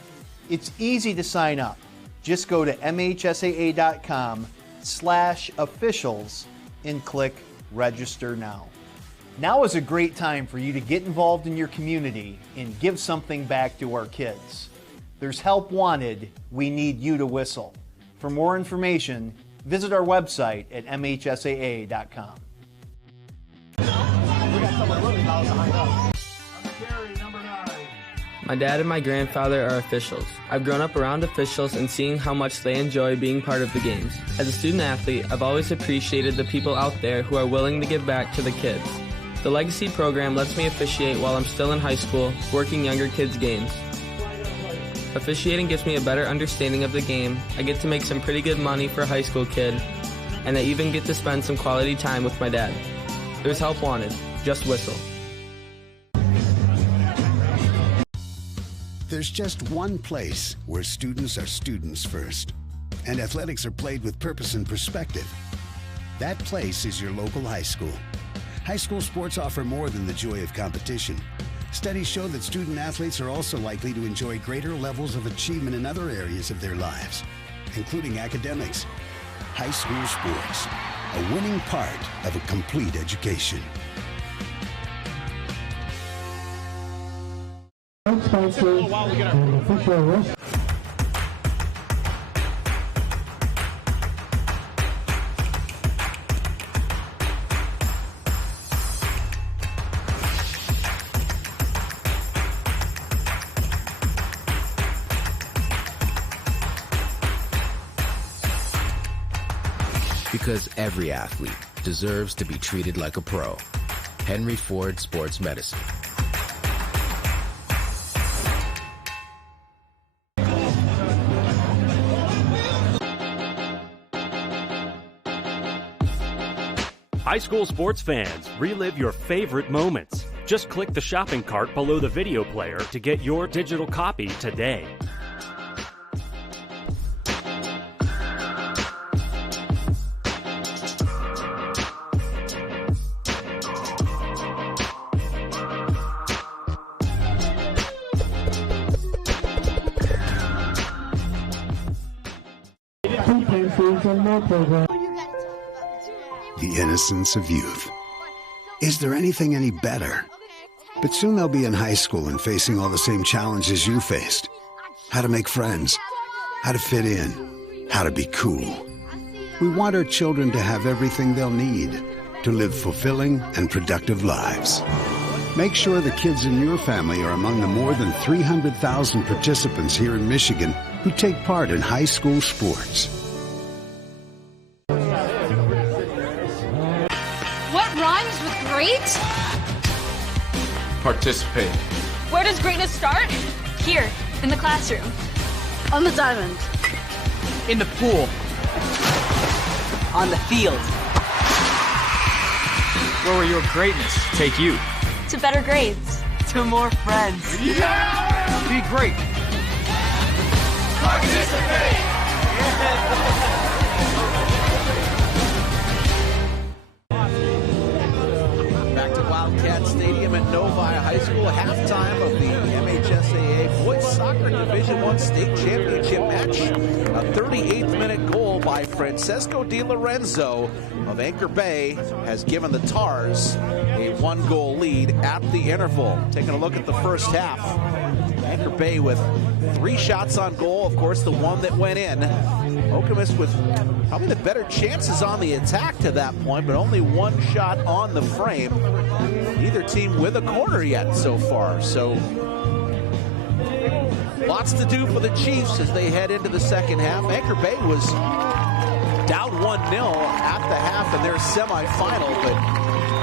It's easy to sign up. Just go to mhsaa.com/officials and click register now. Now is a great time for you to get involved in your community and give something back to our kids. There's help wanted. We need you to whistle. For more information, visit our website at mhsaa.com. My dad and my grandfather are officials. I've grown up around officials and seeing how much they enjoy being part of the games. As a student athlete, I've always appreciated the people out there who are willing to give back to the kids. The Legacy program lets me officiate while I'm still in high school, working younger kids' games. Officiating gives me a better understanding of the game. I get to make some pretty good money for a high school kid, and I even get to spend some quality time with my dad. There's help wanted. Just whistle. There's just one place where students are students first, and athletics are played with purpose and perspective. That place is your local high school. High school sports offer more than the joy of competition. Studies show that student athletes are also likely to enjoy greater levels of achievement in other areas of their lives, including academics. High school sports, a winning part of a complete education. Because every athlete deserves to be treated like a pro. Henry Ford Sports Medicine. High school sports fans, relive your favorite moments. Just click the shopping cart below the video player to get your digital copy today. The innocence of youth. Is there anything any better? But soon they'll be in high school and facing all the same challenges you faced. How to make friends, how to fit in, how to be cool. We want our children to have everything they'll need to live fulfilling and productive lives. Make sure the kids in your family are among the more than 300,000 participants here in Michigan who take part in high school sports. What rhymes with great? Participate. Where does greatness start? Here, in the classroom. On the diamond. In the pool. On the field. Where will your greatness take you? To better grades. To more friends. Yeah! Be great. Participate! Back to Wildcat Stadium at Novi High School, halftime of the MHSAA Boys Soccer Division I State Championship match. A 38th minute goal by Francesco Di Lorenzo of AnchorBay has given the Tars a 1-goal lead at the interval. Taking a look at the first half. AnchorBay with 3 shots on goal, of course the one that went in. Okamus with probably the better chances on the attack to that point, but only 1 shot on the frame. Neither team with a corner yet so far, so lots to do for the Chiefs as they head into the second half. AnchorBay was down 1-0 at the half in their semifinal, but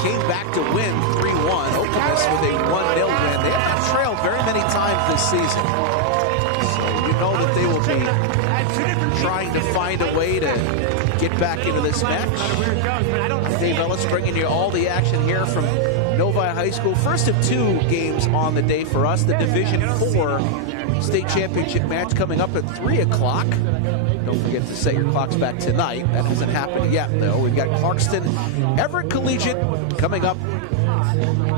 came back to win 3-1. Okamus with a 1-0 win. They have not trailed very many times this season, so you know that they will be trying to find a way to get back into this match. Dave Ellis bringing you all the action here from Novi High School. First of 2 games on the day for us. The Division IV State Championship match coming up at 3 o'clock. Don't forget to set your clocks back tonight. That hasn't happened yet, though. We've got Clarkston Everett Collegiate coming up,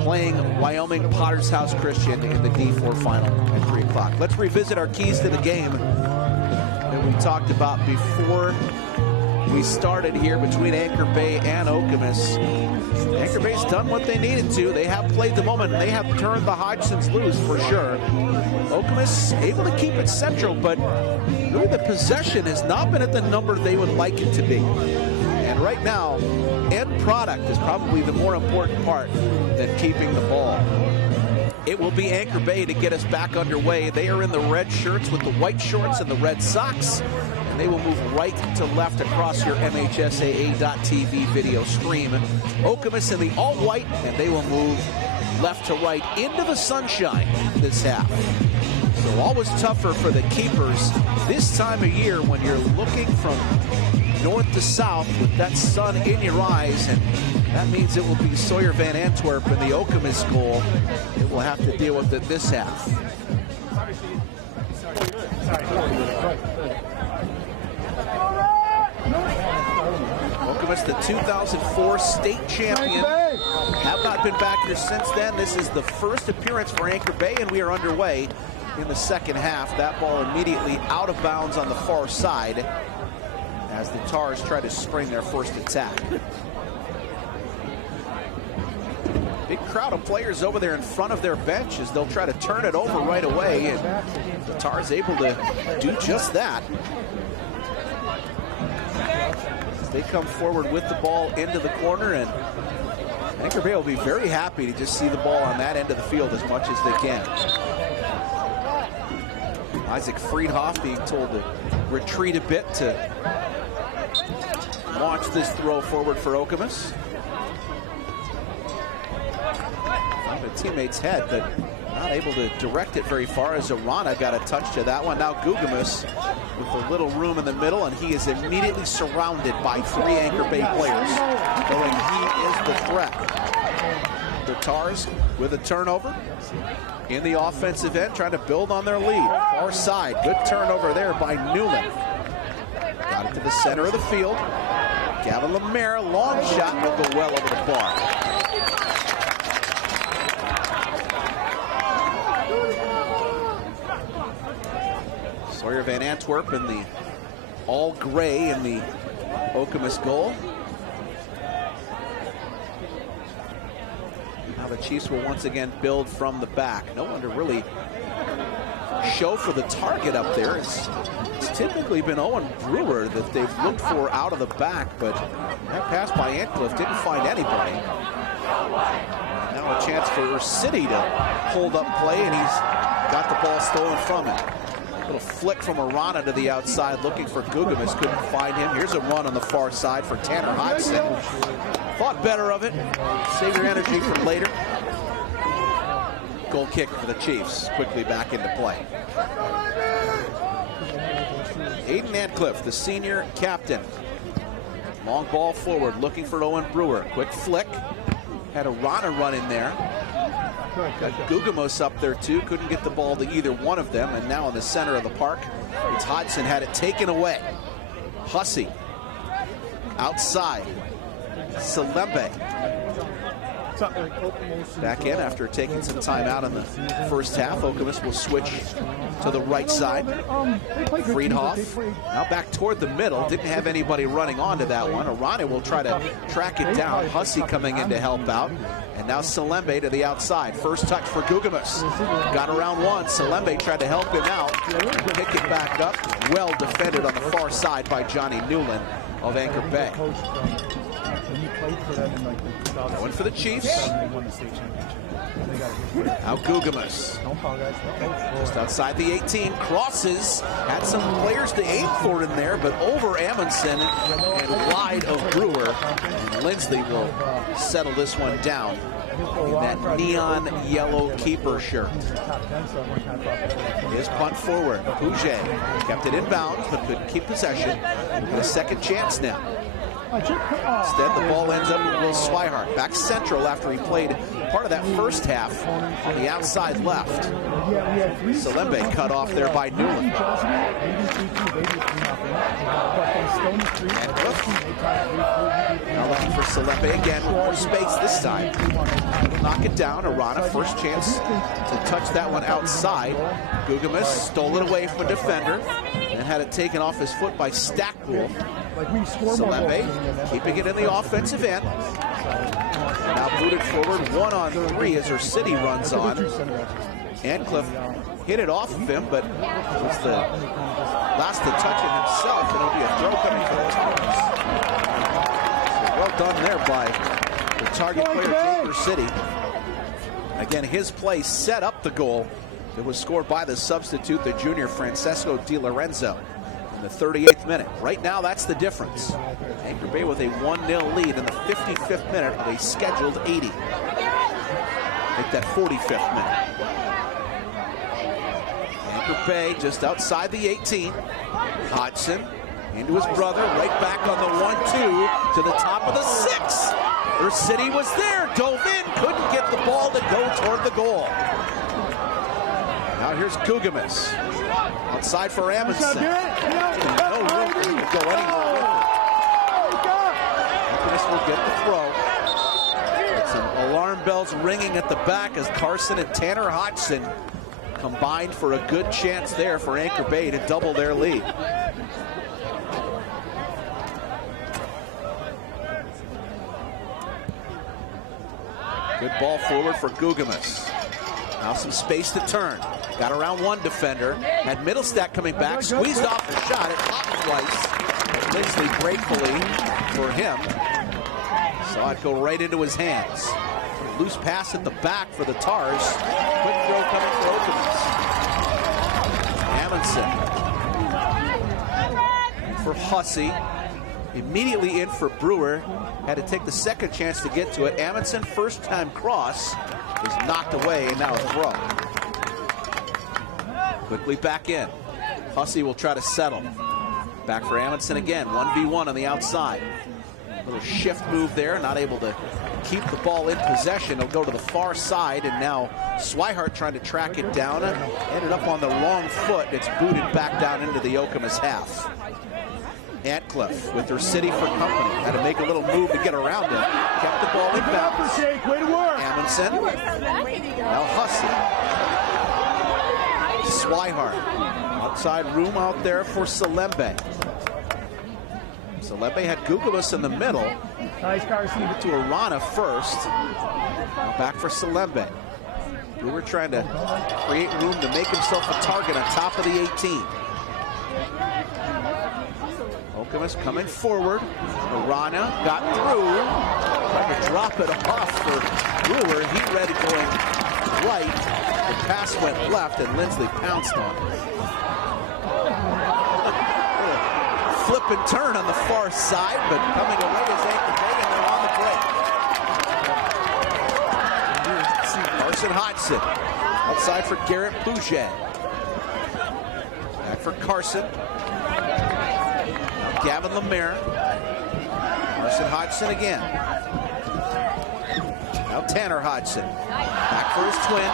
playing Wyoming Potter's House Christian in the D4 final at 3 o'clock. Let's revisit our keys to the game that we talked about before we started here between AnchorBay and Okamus. AnchorBay's done what they needed to. They have played the moment, and they have turned the Hodgsons loose for sure. Okamus able to keep it central, but really the possession has not been at the number they would like it to be. And right now, end product is probably the more important part than keeping the ball. It will be AnchorBay to get us back underway. They are in the red shirts with the white shorts and the red socks. And they will move right to left across your MHSAA.TV video stream. Okamus in the all-white, and they will move left to right into the sunshine this half. So always tougher for the keepers this time of year when you're looking from north to south with that sun in your eyes, and that means it will be Sawyer Van Antwerp in the Okamus goal. It will have to deal with it this half. Okamus, the 2004 state champion have not been back here since then. This is the first appearance for Anchor Bay, and we are underway in the second half. That ball immediately out of bounds on the far side as the Tars try to spring their first attack. Big crowd of players over there in front of their bench as they'll try to turn it over right away, and the Tars able to do just that. As they come forward with the ball into the corner, and Anchor Bay will be very happy to just see the ball on that end of the field as much as they can. Isaac Friedhoff being told to retreat a bit to launch this throw forward for Okamus. On the teammate's head, but not able to direct it very far as Arana got a touch to that one. Now Gugamus with a little room in the middle, and he is immediately surrounded by 3 Anchor Bay players, knowing he is the threat. The Tars with a turnover in the offensive end, trying to build on their lead. Far side, good turnover there by Newland. Got it to the center of the field. Gavin Lemaire, long shot, will go well over the bar. Sawyer Van Antwerp in the all gray in the Okamus goal. Now the Chiefs will once again build from the back. No one to really show for the target up there. It's typically been Owen Brewer that they've looked for out of the back, but that pass by Antcliffe didn't find anybody. Now a chance for City to hold up play, and he's got the ball stolen from him. Little flick from Arana to the outside, looking for Gugamus, couldn't find him. Here's a run on the far side for Tanner Hodgson. Thought better of it. Save your energy for later. Goal kick for the Chiefs, quickly back into play. Aiden Antcliffe, the senior captain. Long ball forward, looking for Owen Brewer. Quick flick. Had Arana run in there. Got Gugamus up there too. Couldn't get the ball to either one of them. And now in the center of the park, it's Hodgson, had it taken away. Hussey outside. Salembe back in after taking some time out in the first half. Okamus will switch to the right side. Friedhoff now back toward the middle. Didn't have anybody running onto that one. Arana will try to track it down. Hussey coming in to help out. And now Salembe to the outside. First touch for Gugamus. Got around one. Salembe tried to help him out. Pick it back up. Well defended on the far side by Johnny Newland of Anchor Bay. Going for the Chiefs. Now Gugamus. Just outside the 18. Crosses. Had some players to aim for in there, but over Amundsen and wide of Brewer. And Lindsley will settle this one down in that neon yellow keeper shirt. His punt forward. Pouget kept it inbounds, but could keep possession. And a second chance now. Instead, the ball ends up with Will Swihart. Back central after he played part of that first half on the outside left. Salembe cut off there by Newland. Now looking for Salembe again with more space this time. Knock it down. Arana, first chance to touch that one outside. Gugamus stole it away from a defender and had it taken off his foot by Stackpool. Salembe keeping it in the offensive end. Now booted forward 1-on-3 as her City runs on. Antcliffe hit it off of him, but it was the last to touch it himself, and it'll be a throw coming for the Tigers. So well done there by the target player, Jaker City. Again, his play set up the goal that was scored by the substitute, the junior Francesco Di Lorenzo, in the 38th minute. Right now, that's the difference. Anchor Bay with a 1-0 lead in the 55th minute of a scheduled 80. Make that 45th minute. Anchor Bay just outside the 18. Hodgson into his brother, right back on the 1-2 to the top of the 6. Her City was there, dove in, couldn't get the ball to go toward the goal. Now here's Gugamus. Outside for Amundsen. No room for him to go anymore. Okamus will get the throw. It's a Alarm bells ringing at the back as Carson and Tanner Hodgson combined for a good chance there for AnchorBay to double their lead. Good ball forward for Gugamus. Now some space to turn. Got around one defender. Had Middlestack coming back. Squeezed off the shot. It popped twice. Lindsley gratefully for him. Saw it go right into his hands. Loose pass at the back for the Tars. Quick throw coming for Okemos. Amundsen. For Hussey. Immediately in for Brewer. Had to take the second chance to get to it. Amundsen, first time cross, is knocked away, and now a throw. Quickly back in. Hussey will try to settle. Back for Amundsen again. 1v1 on the outside. Little shift move there, not able to keep the ball in possession. He'll go to the far side, and now Swihart trying to track it down. Ended up on the wrong foot. It's booted back down into the Okamus half. Antcliffe with her city for company. Had to make a little move to get around it. Kept the ball in bounds. Amundsen. Now Hussey. Swihart. Outside room out there for Salembe. Salembe had Gugamus in the middle. Nice, Carson. Give it to Arana first. Now back for Salembe. Brewer trying to create room to make himself a target on top of the 18. Okamus coming forward. Arana got through. Trying to drop it off for Brewer. He read it going right. The pass went left, and Lindsley pounced on it. Flip and turn on the far side, but coming away is AnchorBay, and they're on the break. Carson Hodgson outside for Garrett Bouget. Back for Carson. Gavin Lemaire. Carson Hodgson again. Now Tanner Hodgson. Back for his twin.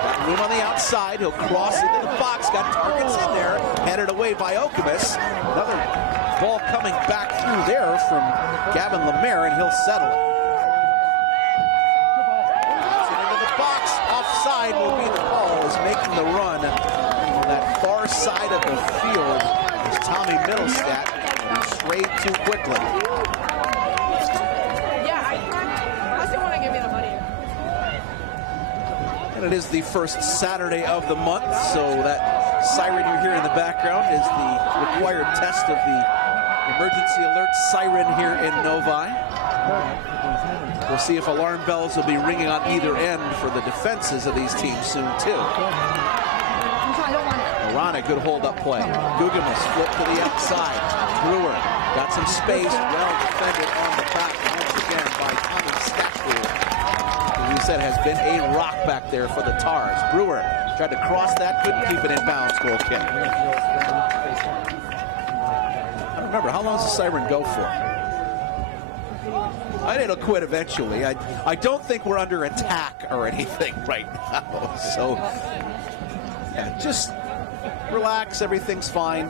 Got room on the outside. He'll cross into the box. Got targets in there. Headed away by Okamus. Another ball coming back through there from Gavin Lemaire, and he'll settle it. Into the box. Offside will be the call. Is making the run on that far side of the field. Tommy Middlestack strayed too quickly. Yeah, I still want to give me the money. And it is the first Saturday of the month, so that siren you hear in the background is the required test of the emergency alert siren here in Novi. We'll see if alarm bells will be ringing on either end for the defenses of these teams soon, too. Arana, good hold-up play. Gugamus flipped to the outside. Brewer got some space, well defended on the back once again by Tommy Stackpool, who we said has been a rock back there for the Tars. Brewer tried to cross that, couldn't keep it in bounds. Goal kick. I don't remember, how long does the siren go for? I think it'll quit eventually. I don't think we're under attack or anything right now, so yeah, just relax, everything's fine.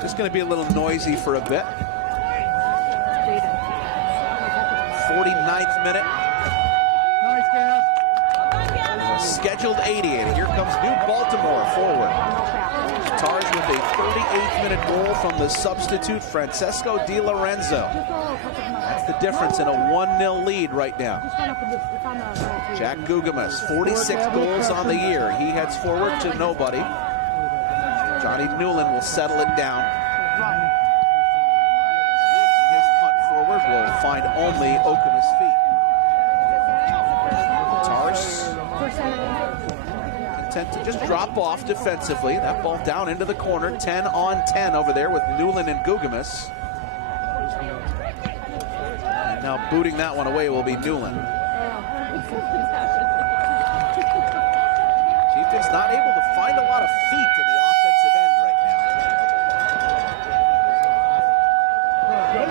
Just going to be a little noisy for a bit. 49th minute. Scheduled 88. Here comes New Baltimore forward. Tars with a 38th minute goal from the substitute Francesco Di Lorenzo. That's the difference in a 1-0 lead right now. Jack Gugamus, 46 goals on the year. He heads forward to nobody. Johnny Newland will settle it down. His punt forward will find only Okamus' feet. Tars content to just drop off defensively. That ball down into the corner. 10 on 10 over there with Newland and Gugamus. And now booting that one away will be Newland. Chieftain's not able to find a lot of feet in the offensive end right now.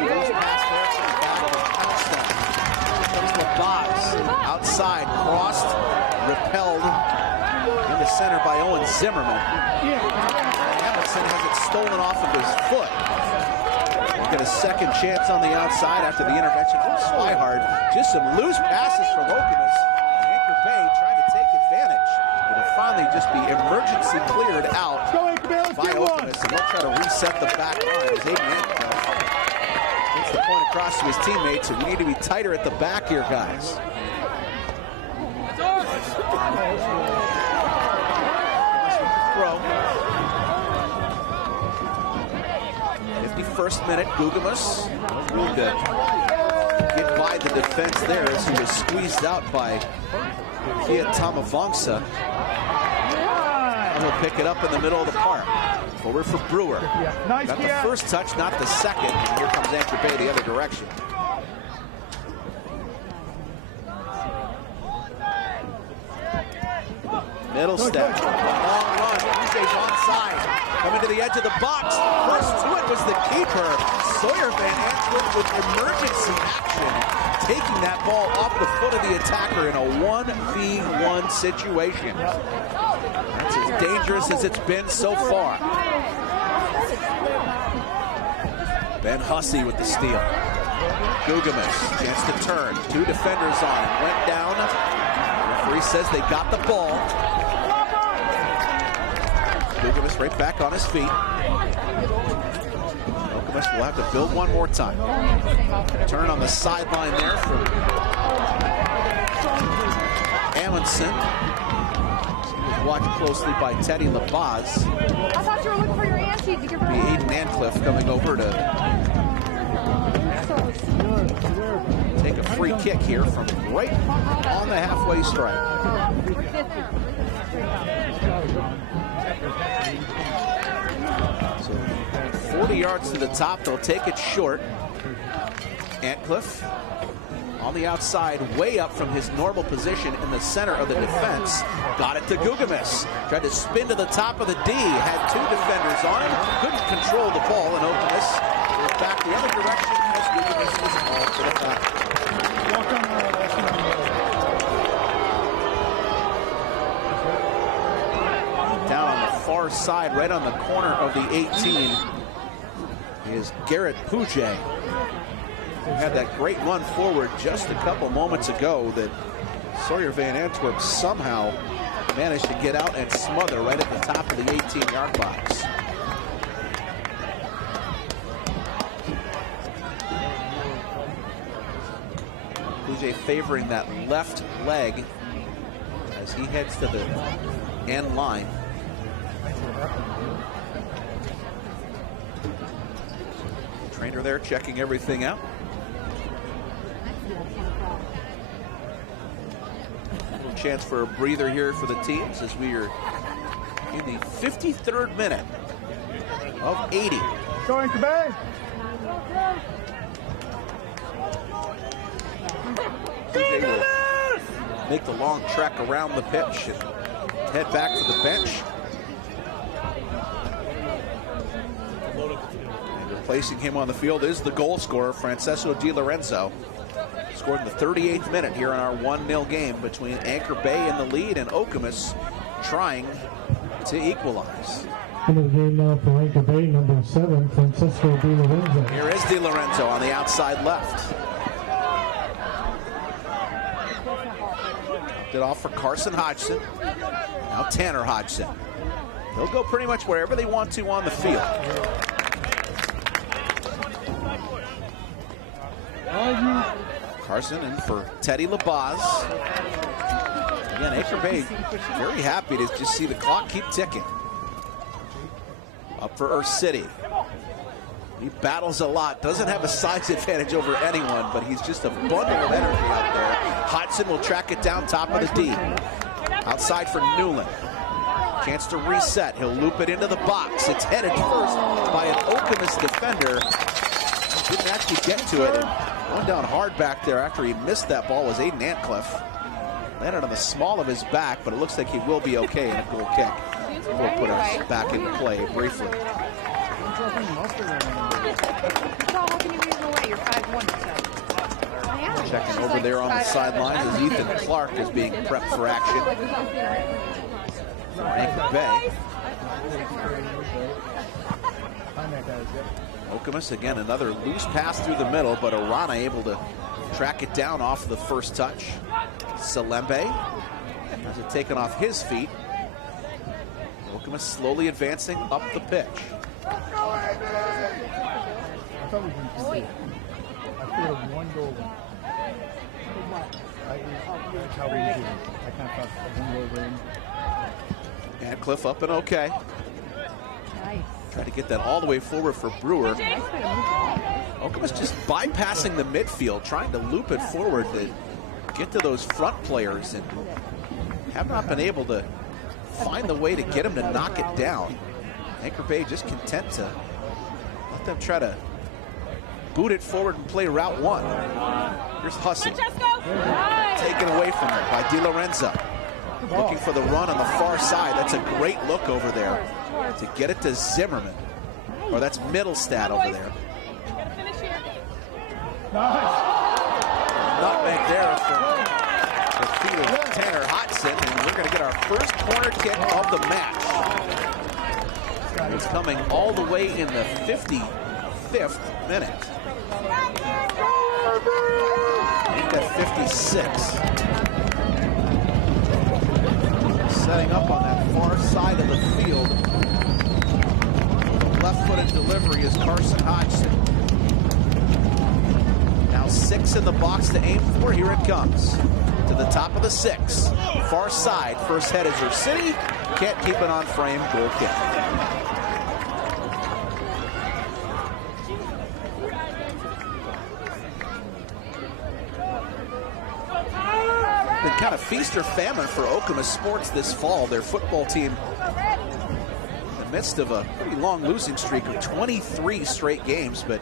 Goes past there to the battle of Palestine. Comes Labaz outside, crossed, repelled into center by Owen Zimmerman. Amundsen has it stolen off of his foot. Get a second chance on the outside after the intervention from Swihart. Just some loose passes from Okamus. AnchorBay trying to take advantage. It'll finally just be emergency cleared out by Okamus. And they'll try to reset the back line as Aiden Antcliff gets the point across to his teammates. And we need to be tighter at the back here, guys. Throw. 51st minute, Gugamus moved to get by the defense there as he was squeezed out by Kia Tamavongsa. And he'll pick it up in the middle of the park. Forward for Brewer. Got the first touch, not the second. And here comes AnchorBay the other direction. Middle step. Long run. Uze's onside. Coming to the edge of the box. First to it was the keeper. Sawyer Van Antwerp with emergency action. Taking that ball off the foot of the attacker in a 1v1 situation. That's as dangerous as it's been so far. Ben Hussey with the steal. Gugamus, chance to turn. Two defenders on him. Went down. Referee says they got the ball. Gugamus right back on his feet. Okamus will have to build one more time. Turn on the sideline there for Amundsen. He was watched closely by Teddy Labaz. I thought you were looking for your auntie to give her Aiden Antcliff coming over to take a free kick here from right on the halfway stripe. So 40 yards to the top, they'll take it short. Antcliff on the outside, way up from his normal position in the center of the defense. Got it to Gugamus. Tried to spin to the top of the D. Had two defenders on him. Couldn't control the ball, and Okamus was back the other direction as Gugamus was all for the back. Down on the far side, right on the corner of the 18, is Garrett Puget, who had that great run forward just a couple moments ago that Sawyer Van Antwerp somehow managed to get out and smother right at the top of the 18-yard box. Puget favoring that left leg as he heads to the end line. Trainer there checking everything out. A little chance for a breather here for the teams as we are in the 53rd minute of 80. Going to Bay. They will make the long trek around the pitch and head back to the bench. And replacing him on the field is the goal scorer, Francesco Di Lorenzo. Scored in the 38th minute here in our 1-0 game between AnchorBay in the lead and Okamus trying to equalize. Into the game now for AnchorBay, number 7, Francesco Di Lorenzo. Here is Di Lorenzo on the outside left. It off for Carson Hodgson. Now Tanner Hodgson. They'll go pretty much wherever they want to on the field. Carson in for Teddy Labaz. Again, AnchorBay very happy to just see the clock keep ticking. Up for Earth City. He battles a lot, doesn't have a size advantage over anyone, but he's just a bundle of energy out there. Hodgson will track it down top of the D. Outside for Newland. Chance to reset. He'll loop it into the box. It's headed first by an Okamus defender. Didn't actually get to it. And going down hard back there after he missed that ball was Aiden Antcliff. Landed on the small of his back, but it looks like he will be okay in a goal kick. We'll put us back into play briefly. Checking over there on the sidelines as Ethan Clark is being prepped for action. AnchorBay. Okamus, again, another loose pass through the middle, but Arana able to track it down off the first touch. Salembe has it taken off his feet. Okamus slowly advancing up the pitch. I thought we were I feel one goal. That's how we do it. I can't pass one goal in. And Cliff up and okay. Nice. Try to get that all the way forward for Brewer. Okamus just bypassing the midfield, trying to loop it forward to get to those front players, and have not been able to find the way to get him to knock it down. AnchorBay just content to let them try to boot it forward and play route one. Here's Hussey. Taken away from him by Di Lorenzo. Looking for the run on the far side. That's a great look over there to get it to Zimmerman. Or that's Middlestad over there. Nutmeg there from the feet of Tanner Hodgson, and we're going to get our first corner kick of the match. It's coming all the way in the 55th minute. I think that's 56. Setting up on that far side of the field. Left-footed delivery is Carson Hodgson. Now 6 in the box to aim for. Here it comes. To the top of the 6. Far side. First head is City. Can't keep it on frame. Goal kick. Been kind of feast or famine for Okamus sports this fall. Their football team in the midst of a pretty long losing streak of 23 straight games, but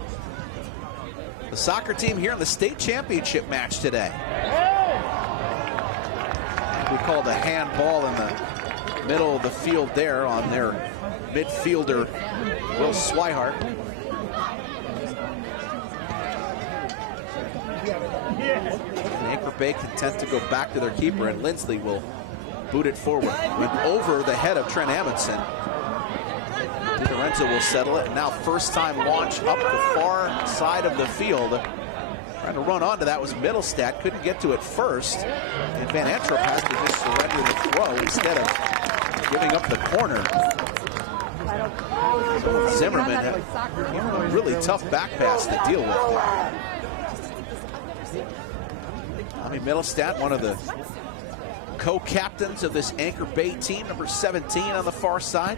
the soccer team here in the state championship match today. We call the handball in the middle of the field there on their midfielder, Will Swihart. AnchorBay content to go back to their keeper, and Lindsley will boot it forward and over the head of Trent Amundsen. Di Lorenzo will settle it, and now first time launch up the far side of the field. Trying to run onto that was Middlestad, couldn't get to it first, and Van Antwerp has to just surrender the throw instead of giving up the corner. So Zimmerman had a really tough back pass to deal with there. Middlestad, one of the co-captains of this AnchorBay team, number 17 on the far side.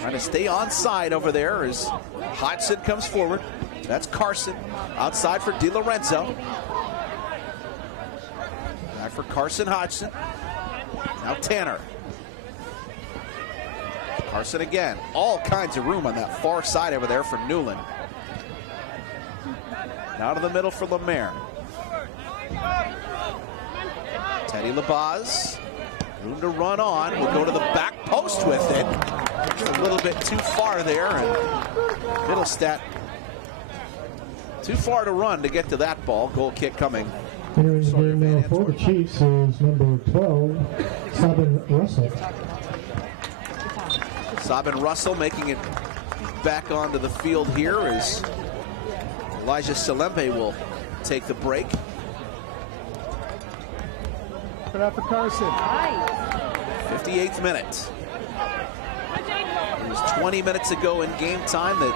Trying to stay on side over there as Hodgson comes forward. That's Carson outside for Di Lorenzo. Back for Carson Hodgson. Now Tanner. Carson again. All kinds of room on that far side over there for Newland. Now to the middle for Lemaire. Teddy Labaz, room to run on. We'll go to the back post with it. Just a little bit too far there, and Middlestad too far to run to get to that ball. Goal kick coming. Entering the game now for the Chiefs is number 12, Sabin Russell. Sabin Russell making it back onto the field here as Elijah Salembe will take the break. Put out for Carson. 58th minute. It was 20 minutes ago in game time that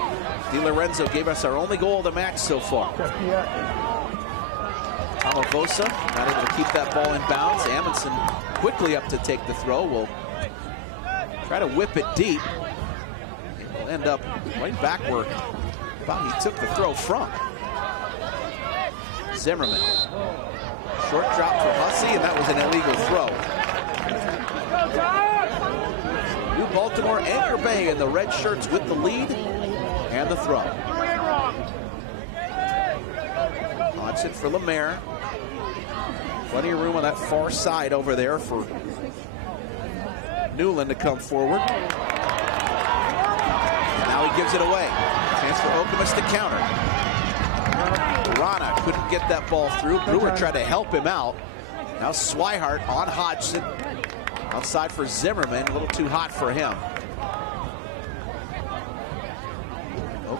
Di Lorenzo gave us our only goal of the match so far. Tamavosa not able to keep that ball in bounds. Amundsen quickly up to take the throw. Will try to whip it deep. Will end up right back where he took the throw from. Zimmerman. Short drop for Hussey, and that was an illegal throw. New Baltimore, AnchorBay in the red shirts with the lead and the throw. Hodgson for Lemaire. Plenty of room on that far side over there for Newland to come forward. And now he gives it away. Chance for Okamus to counter. Rana couldn't get that ball through. Brewer tried to help him out. Now Swihart on Hodgson. Outside for Zimmerman, a little too hot for him.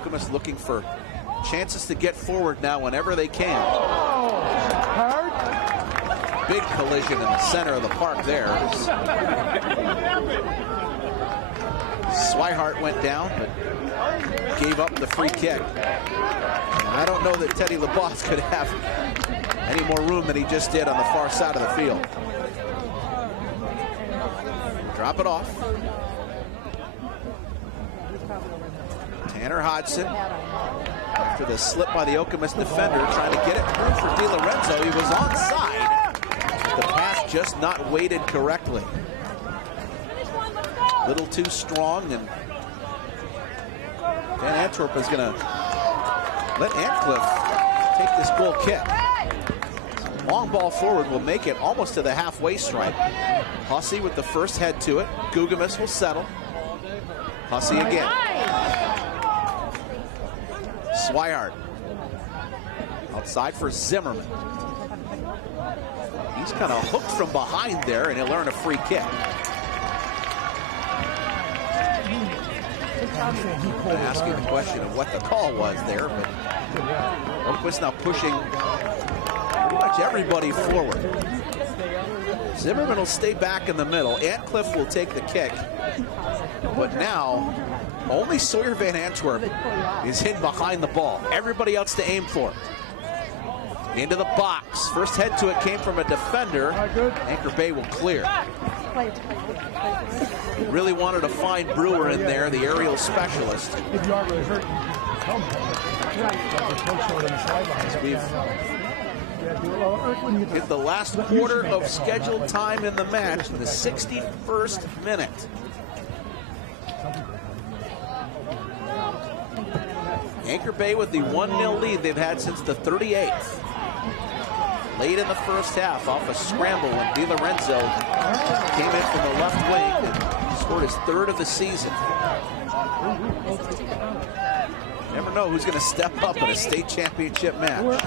Okamus looking for chances to get forward now whenever they can. Big collision in the center of the park there. Swihart went down, but gave up the free kick. I don't know that Teddy LeBoss could have any more room than he just did on the far side of the field. Drop it off. Tanner Hodgson, after the slip by the Okamus defender, trying to get it through for Di Lorenzo. He was onside. The pass just not weighted correctly. A little too strong, and Van Antwerp is going to let Antcliffe take this goal kick. Long ball forward will make it almost to the halfway stripe. Hussey with the first head to it. Gugamus will settle. Hussey again. Swihart. Outside for Zimmerman. He's kind of hooked from behind there, and he'll earn a free kick. Asking the question of what the call was there, but Oakwood's now pushing pretty much everybody forward. Zimmerman will stay back in the middle. Antcliffe will take the kick, but now only Sawyer Van Antwerp is hidden behind the ball. Everybody else to aim for. Into the box. First head to it came from a defender. AnchorBay will clear. Really wanted to find Brewer in there, the aerial specialist. We've hit the last quarter of scheduled time in the match, the 61st minute. AnchorBay with the 1-0 lead they've had since the 38th. Late in the first half, off a scramble when Di Lorenzo came in from the left wing and scored his third of the season. Never know who's going to step up in a state championship match.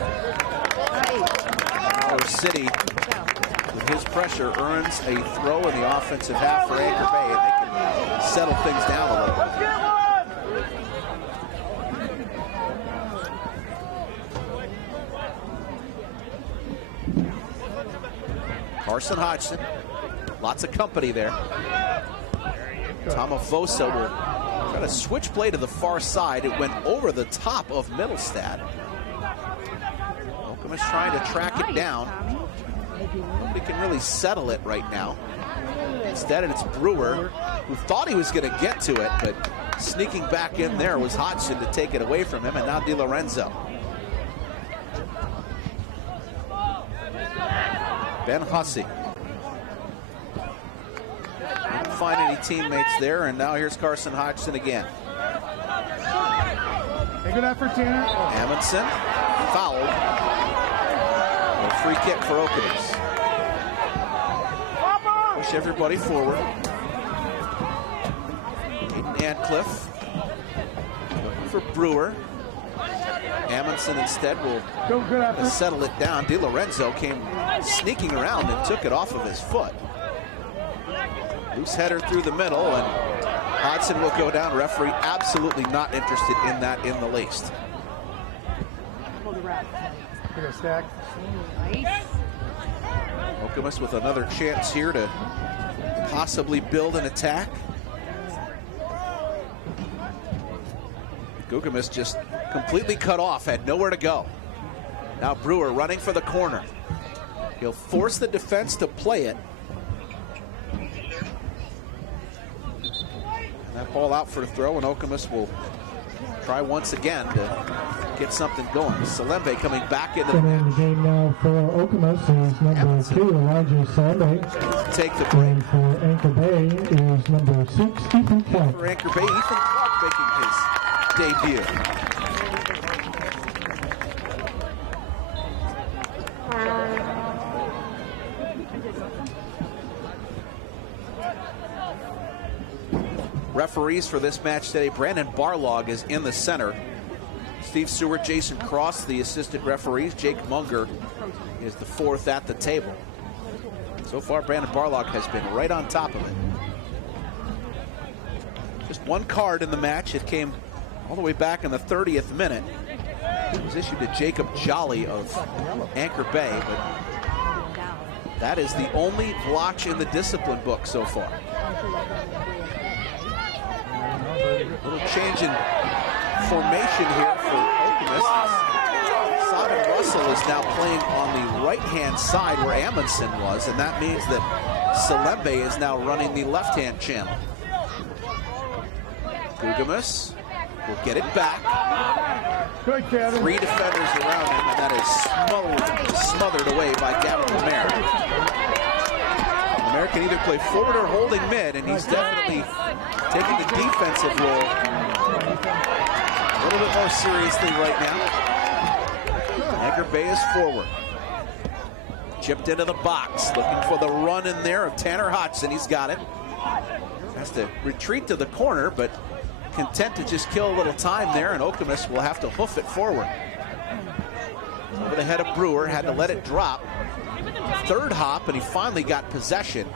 City, with his pressure, earns a throw in the offensive half for AnchorBay, and they can settle things down a little bit. Carson Hodgson, lots of company there. Tomavosa will try to switch play to the far side. It went over the top of Middlestad. Okamus trying to track it down. Nobody can really settle it right now. Instead, it's Brewer, who thought he was going to get to it, but sneaking back in there was Hodgson to take it away from him, and now Di Lorenzo. Ben Hussey. Didn't find any teammates there, and now here's Carson Hodgson again. Hey, good effort, Tanner. Amundsen, fouled. A free kick for Okamus. Push everybody forward. Aiden Antcliffe. Looking for Brewer. Amundsen instead will settle it down. Di Lorenzo came sneaking around and took it off of his foot. Loose header through the middle, and Hodgson will go down. Referee absolutely not interested in that in the least. Okamus with another chance here to possibly build an attack. Gugamus just completely cut off, had nowhere to go. Now Brewer running for the corner. He'll force the defense to play it. That ball out for a throw, and Okamus will try once again to get something going. Salembe coming back into the game now for Okamus is number 2, Elijah Salembe. Take the break. And for AnchorBay is number 6, Ethan Clark. For AnchorBay, Ethan Clark making his debut. Referees for this match today, Brandon Barlog is in the center. Steve Stewart, Jason Cross, the assistant referees. Jake Munger is the fourth at the table. So far, Brandon Barlog has been right on top of it. Just one card in the match. It came all the way back in the 30th minute. It was issued to Jacob Jolly of AnchorBay, but that is the only blotch in the discipline book so far. Little change in formation here for Okamus. Sabin Russell is now playing on the right-hand side where Amundsen was, and that means that Salembe is now running the left-hand channel. Okamus will get it back. Three defenders around him, and that is smothered away by Gavin Lemaire. Lemaire can either play forward or holding mid, and he's definitely taking the defensive role a little bit more seriously right now. AnchorBay is forward. Chipped into the box, looking for the run in there of Tanner Hodgson. He's got it. Has to retreat to the corner, but content to just kill a little time there, and Okamus will have to hoof it forward. Over the head of Brewer, had to let it drop. Third hop, and he finally got possession.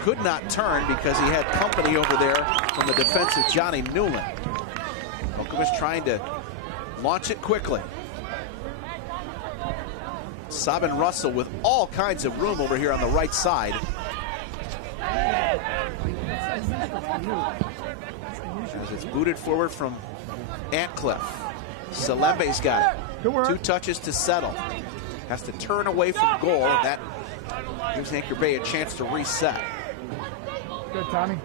Could not turn because he had company over there from the defensive Johnny Newland. Okamus trying to launch it quickly. Sabin Russell with all kinds of room over here on the right side. As it's booted forward from Antcliffe. Salembe's got it. 2 touches to settle. Has to turn away from goal, and that gives AnchorBay a chance to reset. Good, Tommy.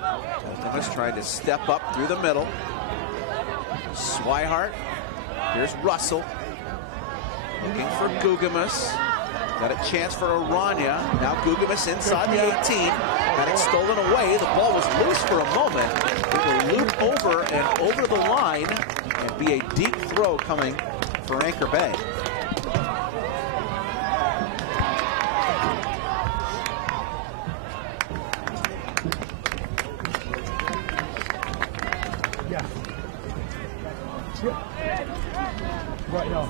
Okamus trying to step up through the middle. Swihart. Here's Russell. Looking for Gugamus. Got a chance for Aranya. Now Gugamus inside the 18. Had it stolen away. The ball was loose for a moment. It will loop over and over the line and be a deep throw coming for AnchorBay. Yeah.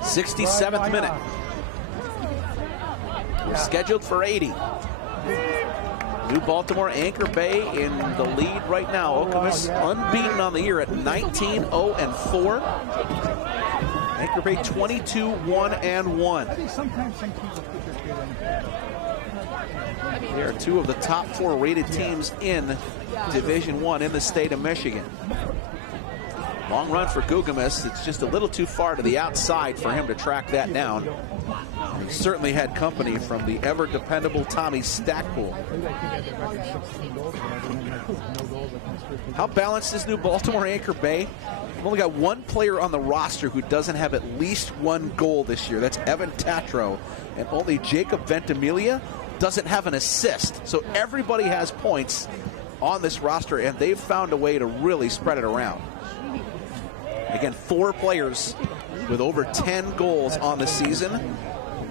67th minute. We're scheduled for 80. New Baltimore, AnchorBay in the lead right now. Okamus unbeaten on the year at 19-0-4. AnchorBay 22-1-1. They are 2 of the top 4 rated teams in Division I in the state of Michigan. Long run for Gugamus. It's just a little too far to the outside for him to track that down. He certainly had company from the ever-dependable Tommy Stackpool. How balanced is New Baltimore AnchorBay? We've only got 1 player on the roster who doesn't have at least 1 goal this year. That's Evan Tatro. And only Jacob Ventimiglia doesn't have an assist. So everybody has points on this roster, and they've found a way to really spread it around. Again, 4 players with over 10 goals on the season.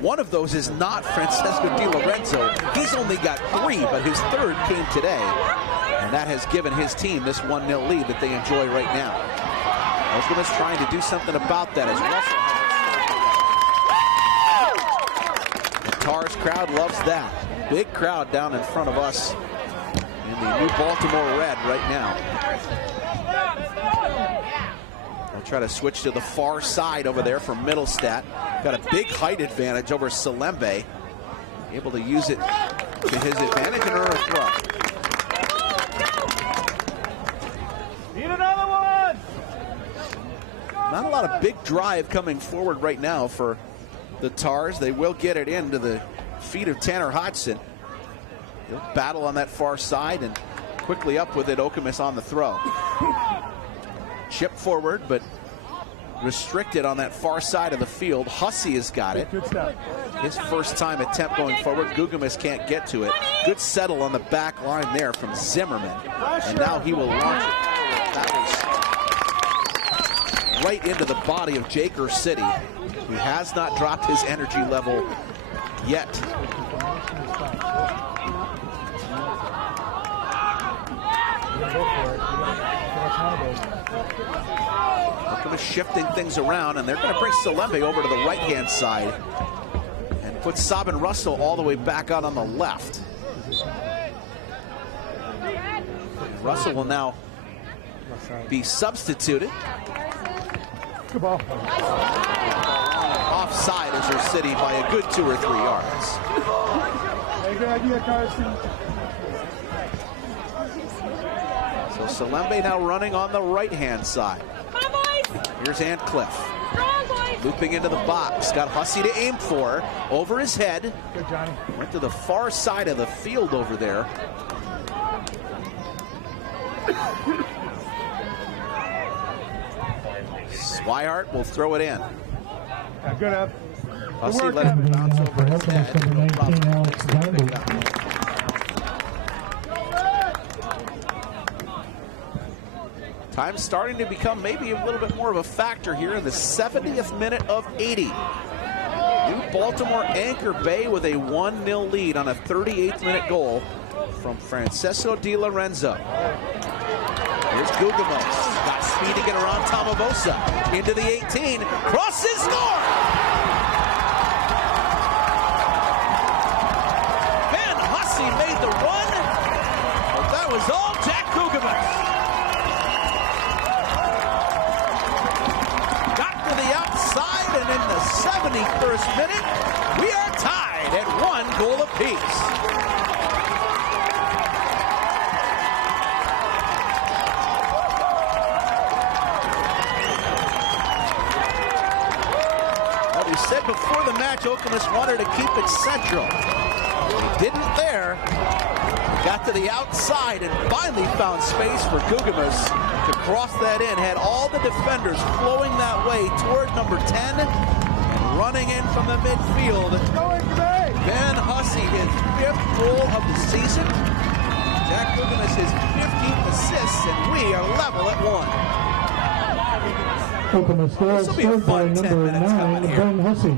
One of those is not Francesco Di Lorenzo. He's only got 3, but his 3rd came today. And that has given his team this 1-0 lead that they enjoy right now. Okamus trying to do something about that as Russell. The Tars crowd loves that. Big crowd down in front of us in the New Baltimore Red right now. They'll try to switch to the far side over there from Middlestat. Got a big height advantage over Salembe. Able to use it to his advantage and earn a throw. Need another one! Not a lot of big drive coming forward right now for the Tars. They will get it into the feet of Tanner Hodgson. He'll battle on that far side and quickly up with it. Okamus on the throw. Chip forward, but restricted on that far side of the field. Hussey has got it. His first time attempt going forward. Gugamus can't get to it. Good settle on the back line there from Zimmerman. And now he will launch it. That was right into the body of Jaker City, who has not dropped his energy level yet. Okamus shifting things around, and they're going to bring Salembe over to the right-hand side and put Sabin Russell all the way back out on the left. Russell will now be substituted. Good ball. Offside as they're sitting by a good 2 or 3 yards. Hey, good idea, Carson. So Salembe now running on the right-hand side. Here's Antcliffe. Looping into the box. Got Hussey to aim for. Over his head. Good, Johnny. Went to the far side of the field over there. Swihart will throw it in. Yeah, good up. Hussey let it bounce over his head. No problem. Time starting to become maybe a little bit more of a factor here in the 70th minute of 80. New Baltimore AnchorBay with a 1-0 lead on a 38th minute goal from Francesco Di Lorenzo. Here's Guggemos. Got speed to get around Tamabosa. Into the 18. Crosses, score! Ben Hussey made the run. But that was all Jack Guggemos. Got to the outside, and in the 71st minute, we are tied at 1 goal apiece. Said before the match, Okamus wanted to keep it central. He didn't there. Got to the outside and finally found space for Guggemos to cross that in. Had all the defenders flowing that way toward number 10. Running in from the midfield. Ben Hussey, his 5th goal of the season. Jack Guggemos, his 15th assists, and we are level at 1. Okamus scores scored by number 9, Ben Hussey.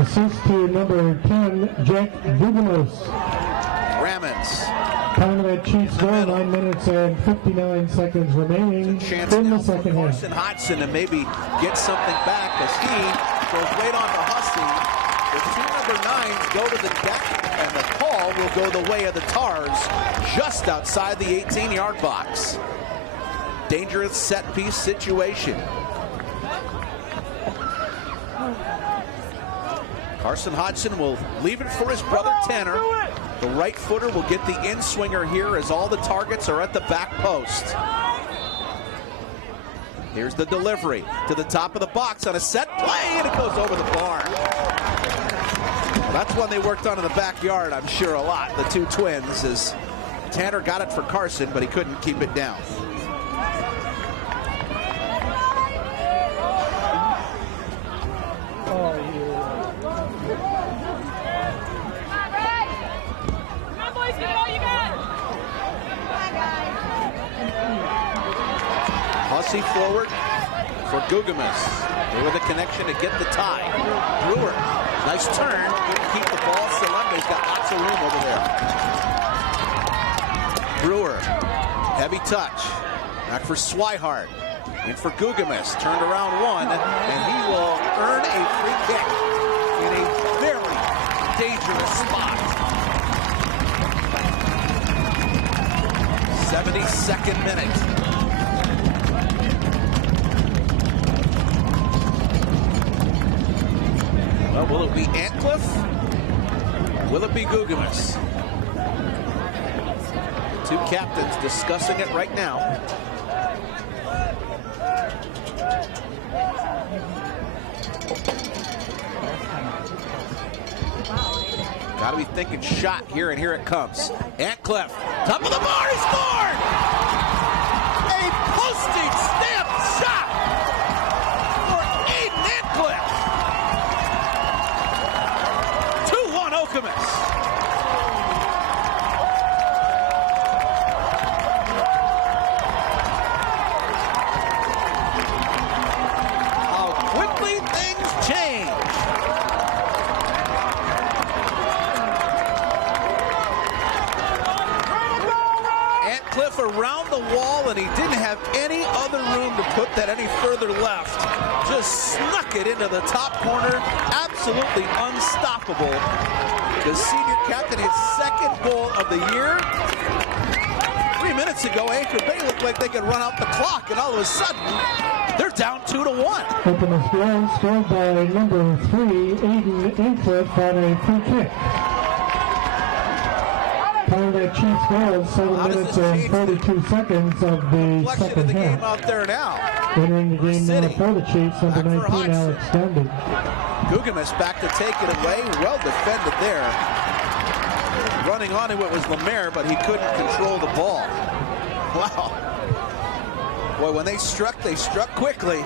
Assist to number 10, Jack Guggemos. Rammons. Time of that Chiefs score, 9 minutes and 59 seconds remaining in the second half. Carson Hodgson to maybe get something back as he goes right on to Hussey. The 2 number 9s go to the deck, and the call will go the way of the Tars just outside the 18-yard box. Dangerous set-piece situation. Carson Hodgson will leave it for his brother Tanner. The right footer will get the in-swinger here as all the targets are at the back post. Here's the delivery to the top of the box on a set play, and it goes over the bar. That's one they worked on in the backyard, I'm sure, a lot, the two twins, as Tanner got it for Carson, but he couldn't keep it down. Hussey forward for Guggemos. They were the connection to get the tie. Brewer, nice turn. Couldn't keep the ball. Salembe's got lots of room over there. Brewer, heavy touch. Back for Swihart. In for Guggemos. Turned around one, and he will earn a free kick in a very dangerous spot. 72nd minute. Well, will it be Antcliffe? Will it be Guggemos? The two captains discussing it right now. Got to be thinking shot here, and here it comes. Antcliffe, top of the bar, he scored! A postage stamp shot for Aiden Antcliffe. 2-1 Okamus. How quickly things change. Antcliffe around the wall, and he didn't have any other room to put that any further left. Just snuck it into the top corner. Absolutely unstoppable. The senior captain, his 2nd goal of the year. 3 minutes ago, AnchorBay looked like they could run out the clock, and all of a sudden, they're down 2-1. Okamus goal scored by number 3, Aiden Ancliffe, on a free kick. Part of that Chiefs goal, 7 minutes and 42 seconds of the second half. Out there now. Entering the game now for the Chiefs, number 19, Alex Gundy. Okamus back to take it away. Well defended there. Running onto it was Lemaire, but he couldn't control the ball. Wow. Boy, when they struck quickly.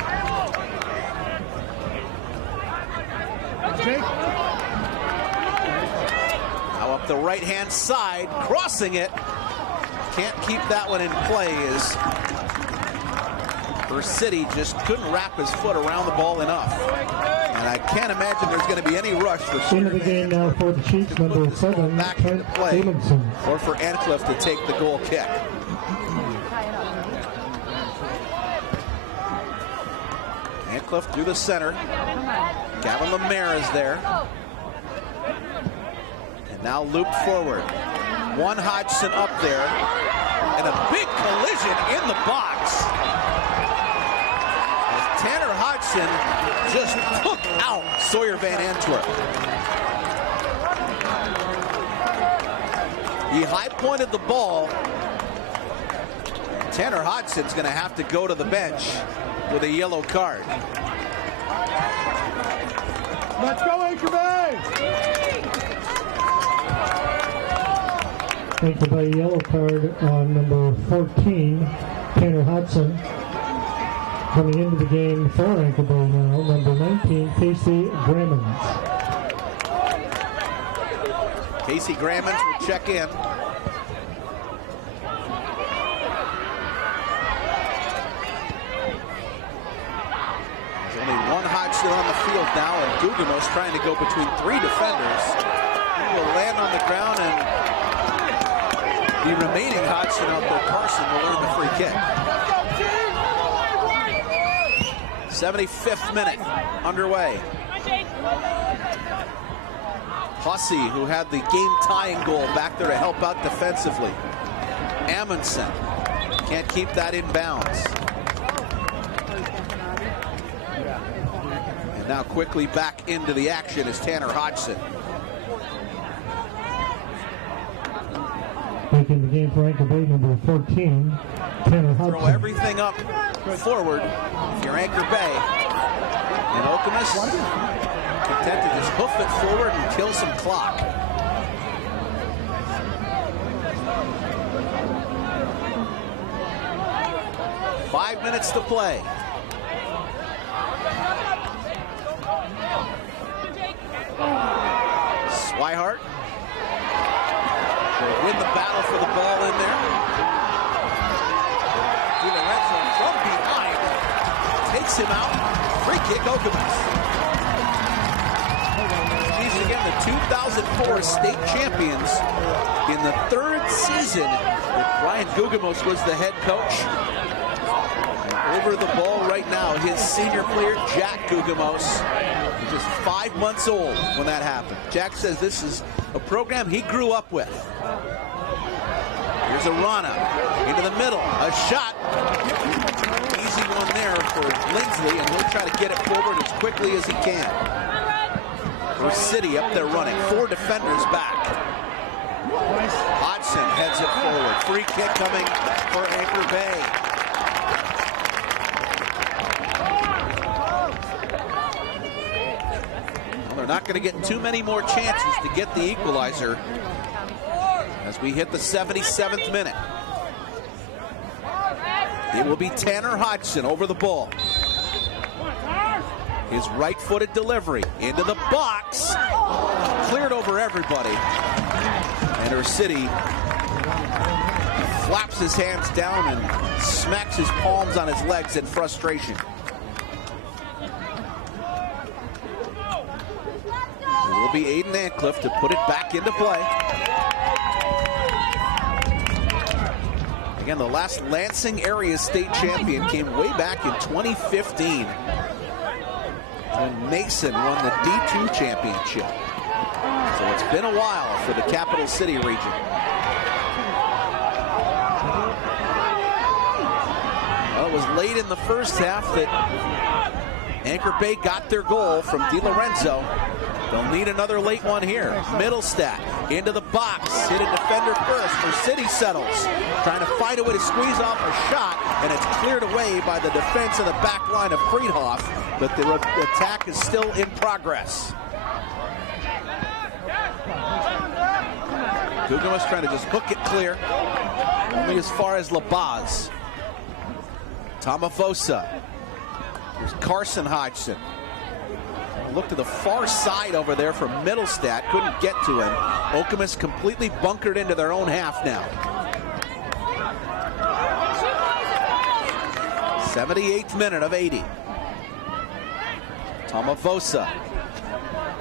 Now up the right-hand side, crossing it. Can't keep that one in play as First City just couldn't wrap his foot around the ball enough. And I can't imagine there's going to be any rush for into the game now for the Chiefs, number 7, Kent Stevenson. Or for Ancliffe to take the goal kick. Ancliffe through the center. Gavin Lemaire is there. And now looped forward. One Hodgson up there. And a big collision in the box. Tanner Hodgson just took out Sawyer Van Antwerp. He high-pointed the ball. Tanner Hodgson's going to have to go to the bench with a yellow card. Let's go, AnchorBay! AnchorBay yellow card on number 14, Tanner Hodgson. Coming into the game for AnchorBay now, number 19, Casey Grammons. Casey Grammons will check in. There's only one Hodgson on the field now, and Guganos trying to go between 3 defenders. He will land on the ground, and the remaining Hodgson out there, Carson, will earn the free kick. 75th minute underway. Hussey, who had the game-tying goal, back there to help out defensively. Amundsen can't keep that in bounds. And now quickly back into the action is Tanner Hodgson. Making the game for AnchorBay, number 14, Tanner Hodgson. Throw everything up forward if you're AnchorBay. And Okamus content to just hoof it forward and kill some clock. Five minutes to play. Swihart will win the battle for the ball in there. From behind, takes him out. Free kick, Okamus. These again, the 2004 state champions in the 3rd season that Brian Guganos was the head coach. And over the ball right now, his senior player, Jack Guganos, just 5 months old when that happened. Jack says this is a program he grew up with. Here's a Rana into the middle, a shot. Easy one there for Lindsley, and he'll try to get it forward as quickly as he can. First City up there running, 4 defenders back. Hodgson heads it forward. Free kick coming for AnchorBay. Well, they're not going to get too many more chances to get the equalizer as we hit the 77th minute. It will be Tanner Hodgson over the ball. His right-footed delivery into the box. Cleared over everybody. And her City flaps his hands down and smacks his palms on his legs in frustration. It will be Aiden Ancliffe to put it back into play. Again, the last Lansing area state champion came way back in 2015 when Mason won the D2 championship. So it's been a while for the Capital City region. it was late in the first half that AnchorBay got their goal from Di Lorenzo. They'll need another late one here. Middlestat into the box. Hit a defender first for City settles. Trying to find a way to squeeze off a shot, and it's cleared away by the defense of the back line of Friedhoff, but the attack is still in progress. Gugamus trying to just hook it clear. Only as far as Labaz. Tamavosa. Here's Carson Hodgson. Look to the far side over there from Middlestat. Couldn't get to him. Okamus completely bunkered into their own half now. 78th minute of 80. Tamavosa.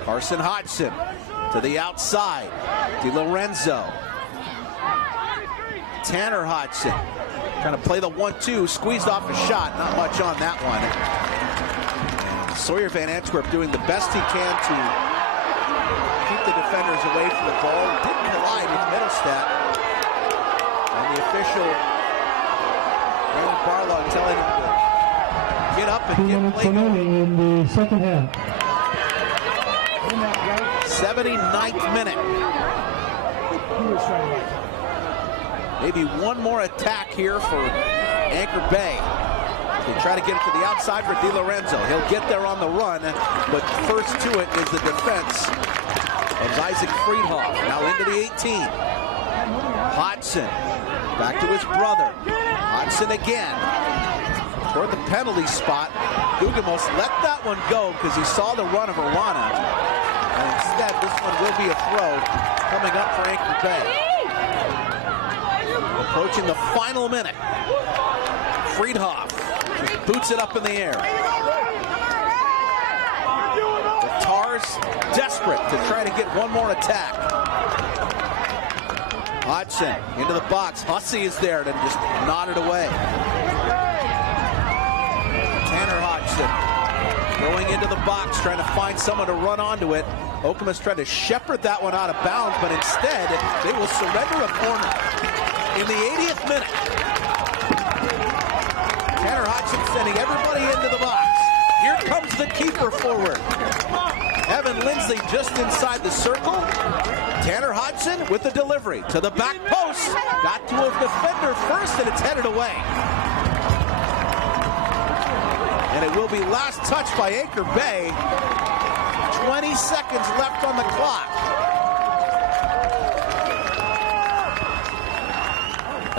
Carson Hodgson to the outside. Di Lorenzo. Tanner Hodgson trying to play the 1-2. Squeezed off a shot. Not much on that one. Sawyer Van Antwerp doing the best he can to keep the defenders away from the ball. Didn't collide with Middlestat. And the official, Raymond Barlow, telling him to get up and get play going. In the second half. 79th minute. Maybe one more attack here for AnchorBay. They try to get it to the outside for Di Lorenzo. He'll get there on the run, but first to it is the defense of Isaac Friedhoff. Now into the 18. Hodgson back to his brother. Hodgson again toward the penalty spot. Gugamus let that one go because he saw the run of Arana. And instead, this one will be a throw coming up for AnchorBay. Approaching the final minute. Friedhoff boots it up in the air. The Tars desperate to try to get one more attack. Hodgson into the box. Hussey is there to just nod it away. Tanner Hodgson going into the box, trying to find someone to run onto it. Okamus tried to shepherd that one out of bounds, but instead they will surrender a corner in the 80th minute. Tanner Hodgson sending everybody into the box. Here comes the keeper forward. Evan Lindsley just inside the circle. Tanner Hodgson with the delivery to the back post. Got to a defender first, and it's headed away. And it will be last touch by AnchorBay. 20 seconds left on the clock.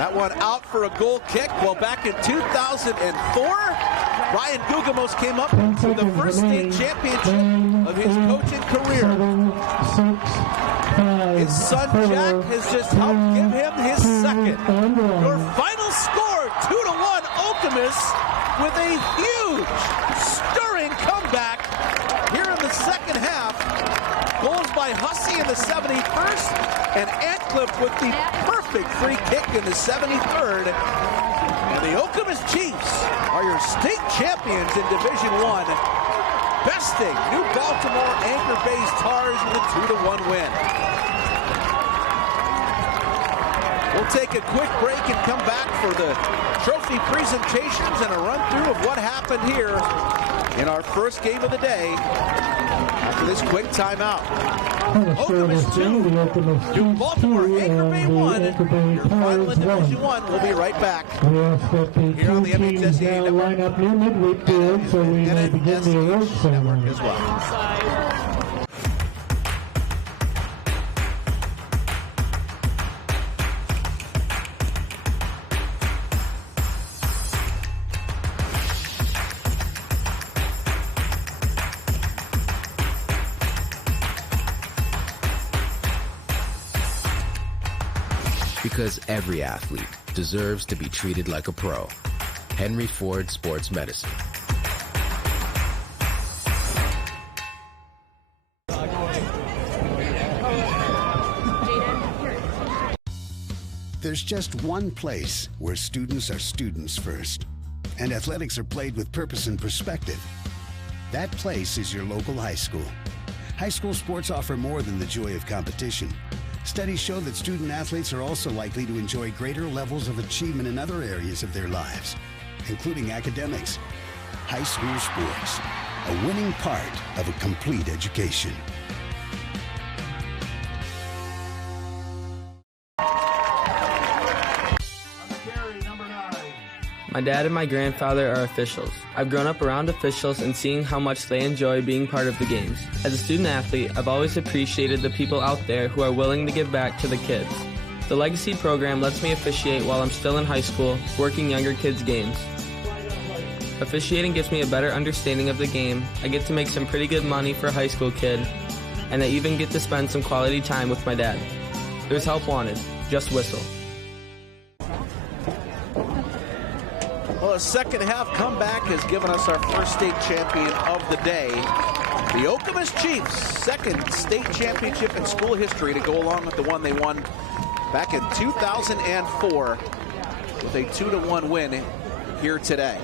That one out for a goal kick. Well, back in 2004, Ryan Gugamus came up with the first state championship of his coaching career. His son Jack has just helped give him his second. Your final score, 2-1 Okamus with a huge, stirring comeback here in the second half. Goals by Hussey in the 71st and Antcliffe with the perfect free kick in the 73rd. And the Okamus Chiefs are your state champions in Division I, besting New Baltimore AnchorBay's Tars with a 2-1 win. We'll take a quick break and come back for the trophy presentations and a run-through of what happened here in our first game of the day after this quick timeout. Okamus 2, New Baltimore AnchorBay 1, your final in Division I. We'll be right back We ask that the here on the two teams now MHSA Network line up near Midfield so we may begin the award ceremony. as well. Because every athlete deserves to be treated like a pro. Henry Ford Sports Medicine. There's just one place where students are students first, and athletics are played with purpose and perspective. That place is your local high school. High school sports offer more than the joy of competition. Studies show that student athletes are also likely to enjoy greater levels of achievement in other areas of their lives. including academics. High school sports, a winning part of a complete education. My dad and my grandfather are officials. I've grown up around officials and seeing how much they enjoy being part of the games. As a student athlete, I've always appreciated the people out there who are willing to give back to the kids. The Legacy program lets me officiate while I'm still in high school, working younger kids' games. Officiating gives me a better understanding of the game. I get to make some pretty good money for a high school kid, and I even get to spend some quality time with my dad. There's help wanted. Just whistle. Well, a second half comeback has given us our first state champion of the day. The Okamus Chiefs, second state championship in school history to go along with the one they won back in 2004 with a 2-1 win here today.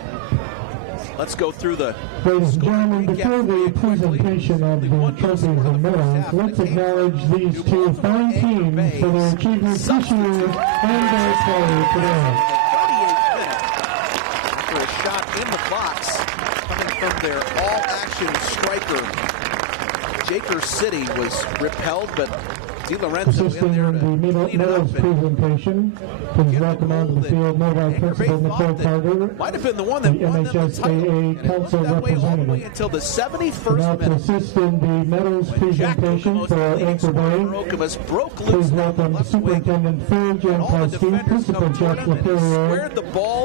Let's go through the Ladies and gentlemen, before the presentation of the trophies and medals, let's acknowledge these two fine teams for their achievements this year and their play today. For a shot in the box coming from their all-action striker, Jaker City was repelled, but DiLorenzo Assisting in the medals presentation, please welcome onto the field Novi Principal Nicole Carter, might have been the one that won them the title, MHSAA Council Representative. Until the 71st minute. To assist in the medals presentation for AnchorBay, Okamus broke loose. Please welcome Superintendent Phil Jankowski, Principal Jeff LaPerriere,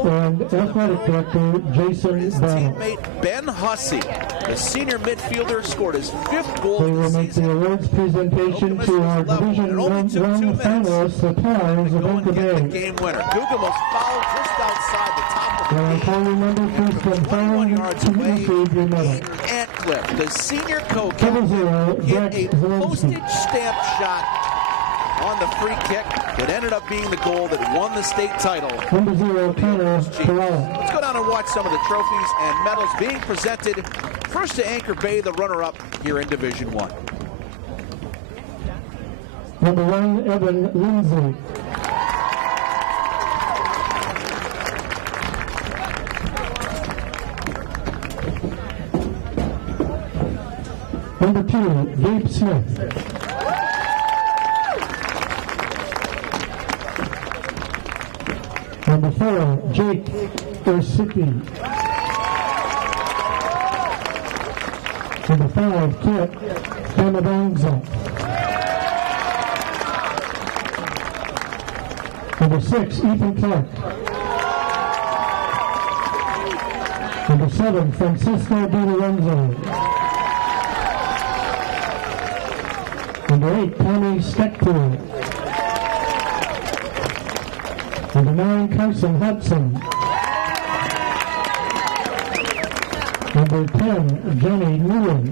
and Athletic Director Jason Battle. Teammate Ben Hussey, the senior midfielder, scored his 5th goal. They will make the awards presentation to our Division 1 finalists, the Tigers of AnchorBay. Game winner. Gugamo's fouled just outside the top of the game. Call number 21 yards away. Antcliffe, the senior co-captain, hit a postage stamp shot on the free kick that ended up being the goal that won the state title. Number 0, Connor. Let's go down and watch some of the trophies and medals being presented. First to AnchorBay, the runner-up here in Division 1. Number 1, Evan Lindsay. Number 2, Gabe Smith. Number 4, Jake Ursicki. Number 5, Kit Camadanza. Number 6, Ethan Clark. Number 7, Francisco DiLorenzo. Number 8, Tommy Steckpool. Number 9, Carson Hudson. Number 10, Jenny Newland.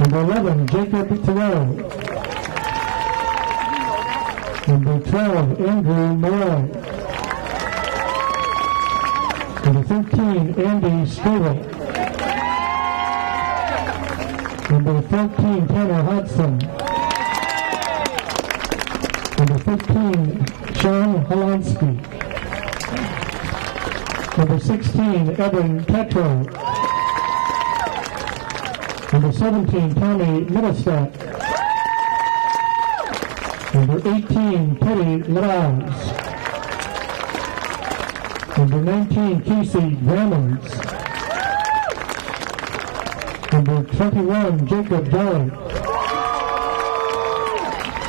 Number 11, Jacob Terrell. Number 12, Andrew Moore. Number 13, Andy Stewart. Number 14, Tanner Hudson. Number 15, Sean Holansky. Number 16, Evan Petro. Number 17, Tommy Middlestadt. Number 18, Teddy Laus. Number 19, Casey Grammons. Number 21, Jacob Dolly.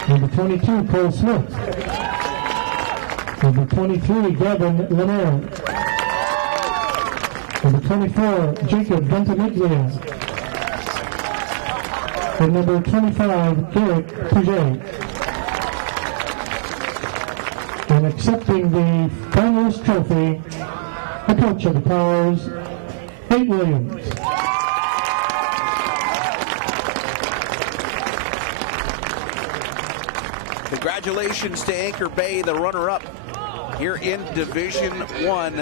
Number 22, Cole Smith. Number 23, Gavin Lemaire. Number 24, Jacob Ventimiglia. And number 25, Garrett Puget. And accepting the finalist trophy, the coach of the Powers, Nate Williams. Congratulations to AnchorBay, the runner-up here in Division 1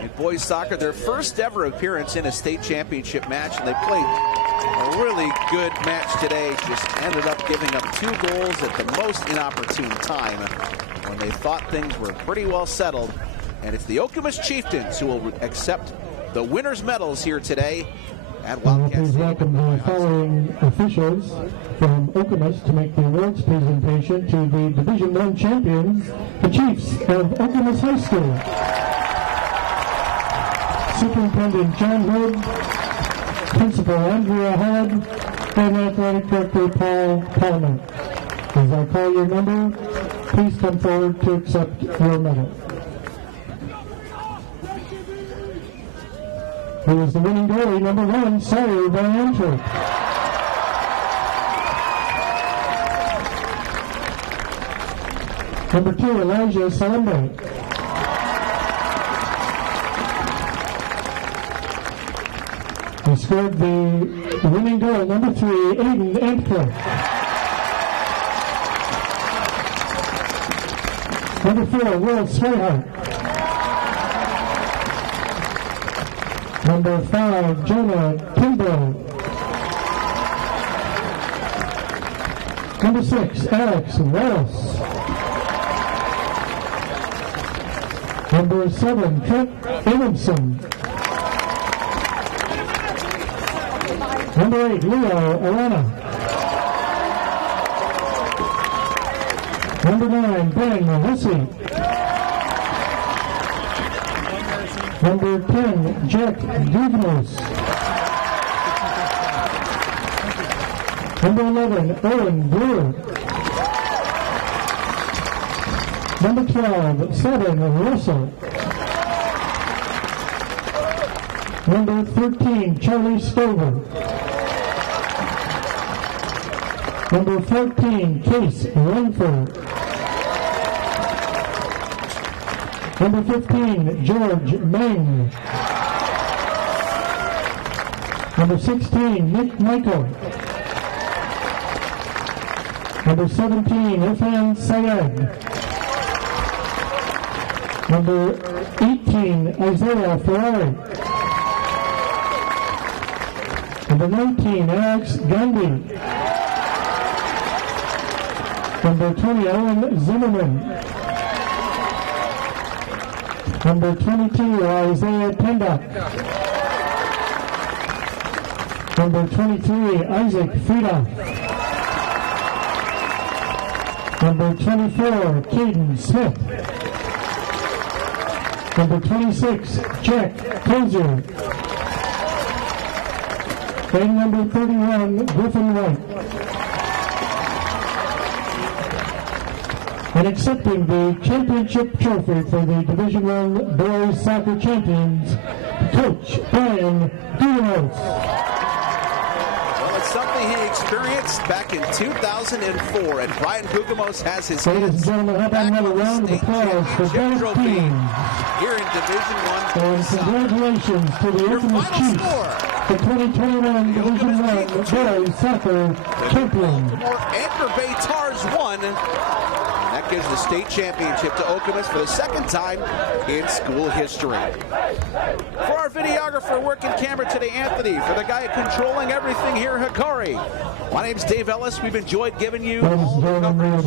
in boys soccer. Their first ever appearance in a state championship match, and they played a really good match today. Just ended up giving up 2 goals at the most inopportune time when they thought things were pretty well settled. And it's the Okamus Chieftains who will accept the winners' medals here today at Wildcat Please welcome the following officials from Okamus to make the awards presentation to the Division I champions, the Chiefs of Okamus High School. Superintendent John Hood, Principal Andrea Hod, and Athletic Director Paul Palmer. As I call your number, please come forward to accept your medal. Who is the winning goalie, number 1, Sawyer Van Antwerp. Number 2, Elijah Salambe. He scored the winning goal, number 3, Aiden Antwerp. Number 4, Will Swihart. Number 5, Jonah Kimbrough. Number 6, Alex Wallace. Number 7, Trent Abramson. Number 8, Leo Arana. Number 9, Ben Hussey. Number 10, Jack Gugnos. Number 11, Owen Brewer. Number 12, 7, Russell. Number 13, Charlie Stover. Number 14, Case Langford. Number 15, George Meng. Number 16, Nick Michael. Number 17, Irfan Syed. Number 18, Isaiah Ferrari. Number 19, Alex Gandhi. Number 20, Owen Zimmerman. Number 22, Isaiah Pendock. Number 23, Isaac Frida. Number 24, Caden Smith. Number 26, Jack Kozer. And number 31, Griffin White. And accepting the championship trophy for the Division I Boys Soccer Champions, Coach Brian Guillemot. Well, it's something he experienced back in 2004, and Brian Guillemot has his Ladies and gentlemen, how about another round of applause for both teams? Here in Division I. And congratulations to the Okamus Chiefs, the 2021 Division I Boys Soccer Champions. AnchorBay Tars won. That gives the state championship to Okamus for the second time in school history. For our videographer working camera today, Anthony. For the guy controlling everything here, Hikari. My name's Dave Ellis. We've enjoyed giving you all the coverage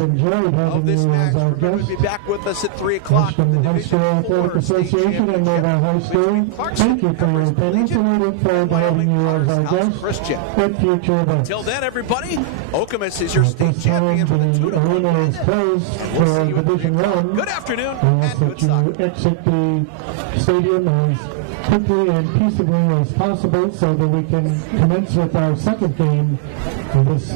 of this match. Remember to be back with us at 3 o'clock. High School Athletic Association and Novi High School. Thank you for your attendance, and we look forward to having you as our guest at future events. Till then, everybody, Okamus is your state champion for the The arena is closed for Division I. Good afternoon We ask that you exit the stadium as quickly and peaceably as possible so that we can commence with our second game of this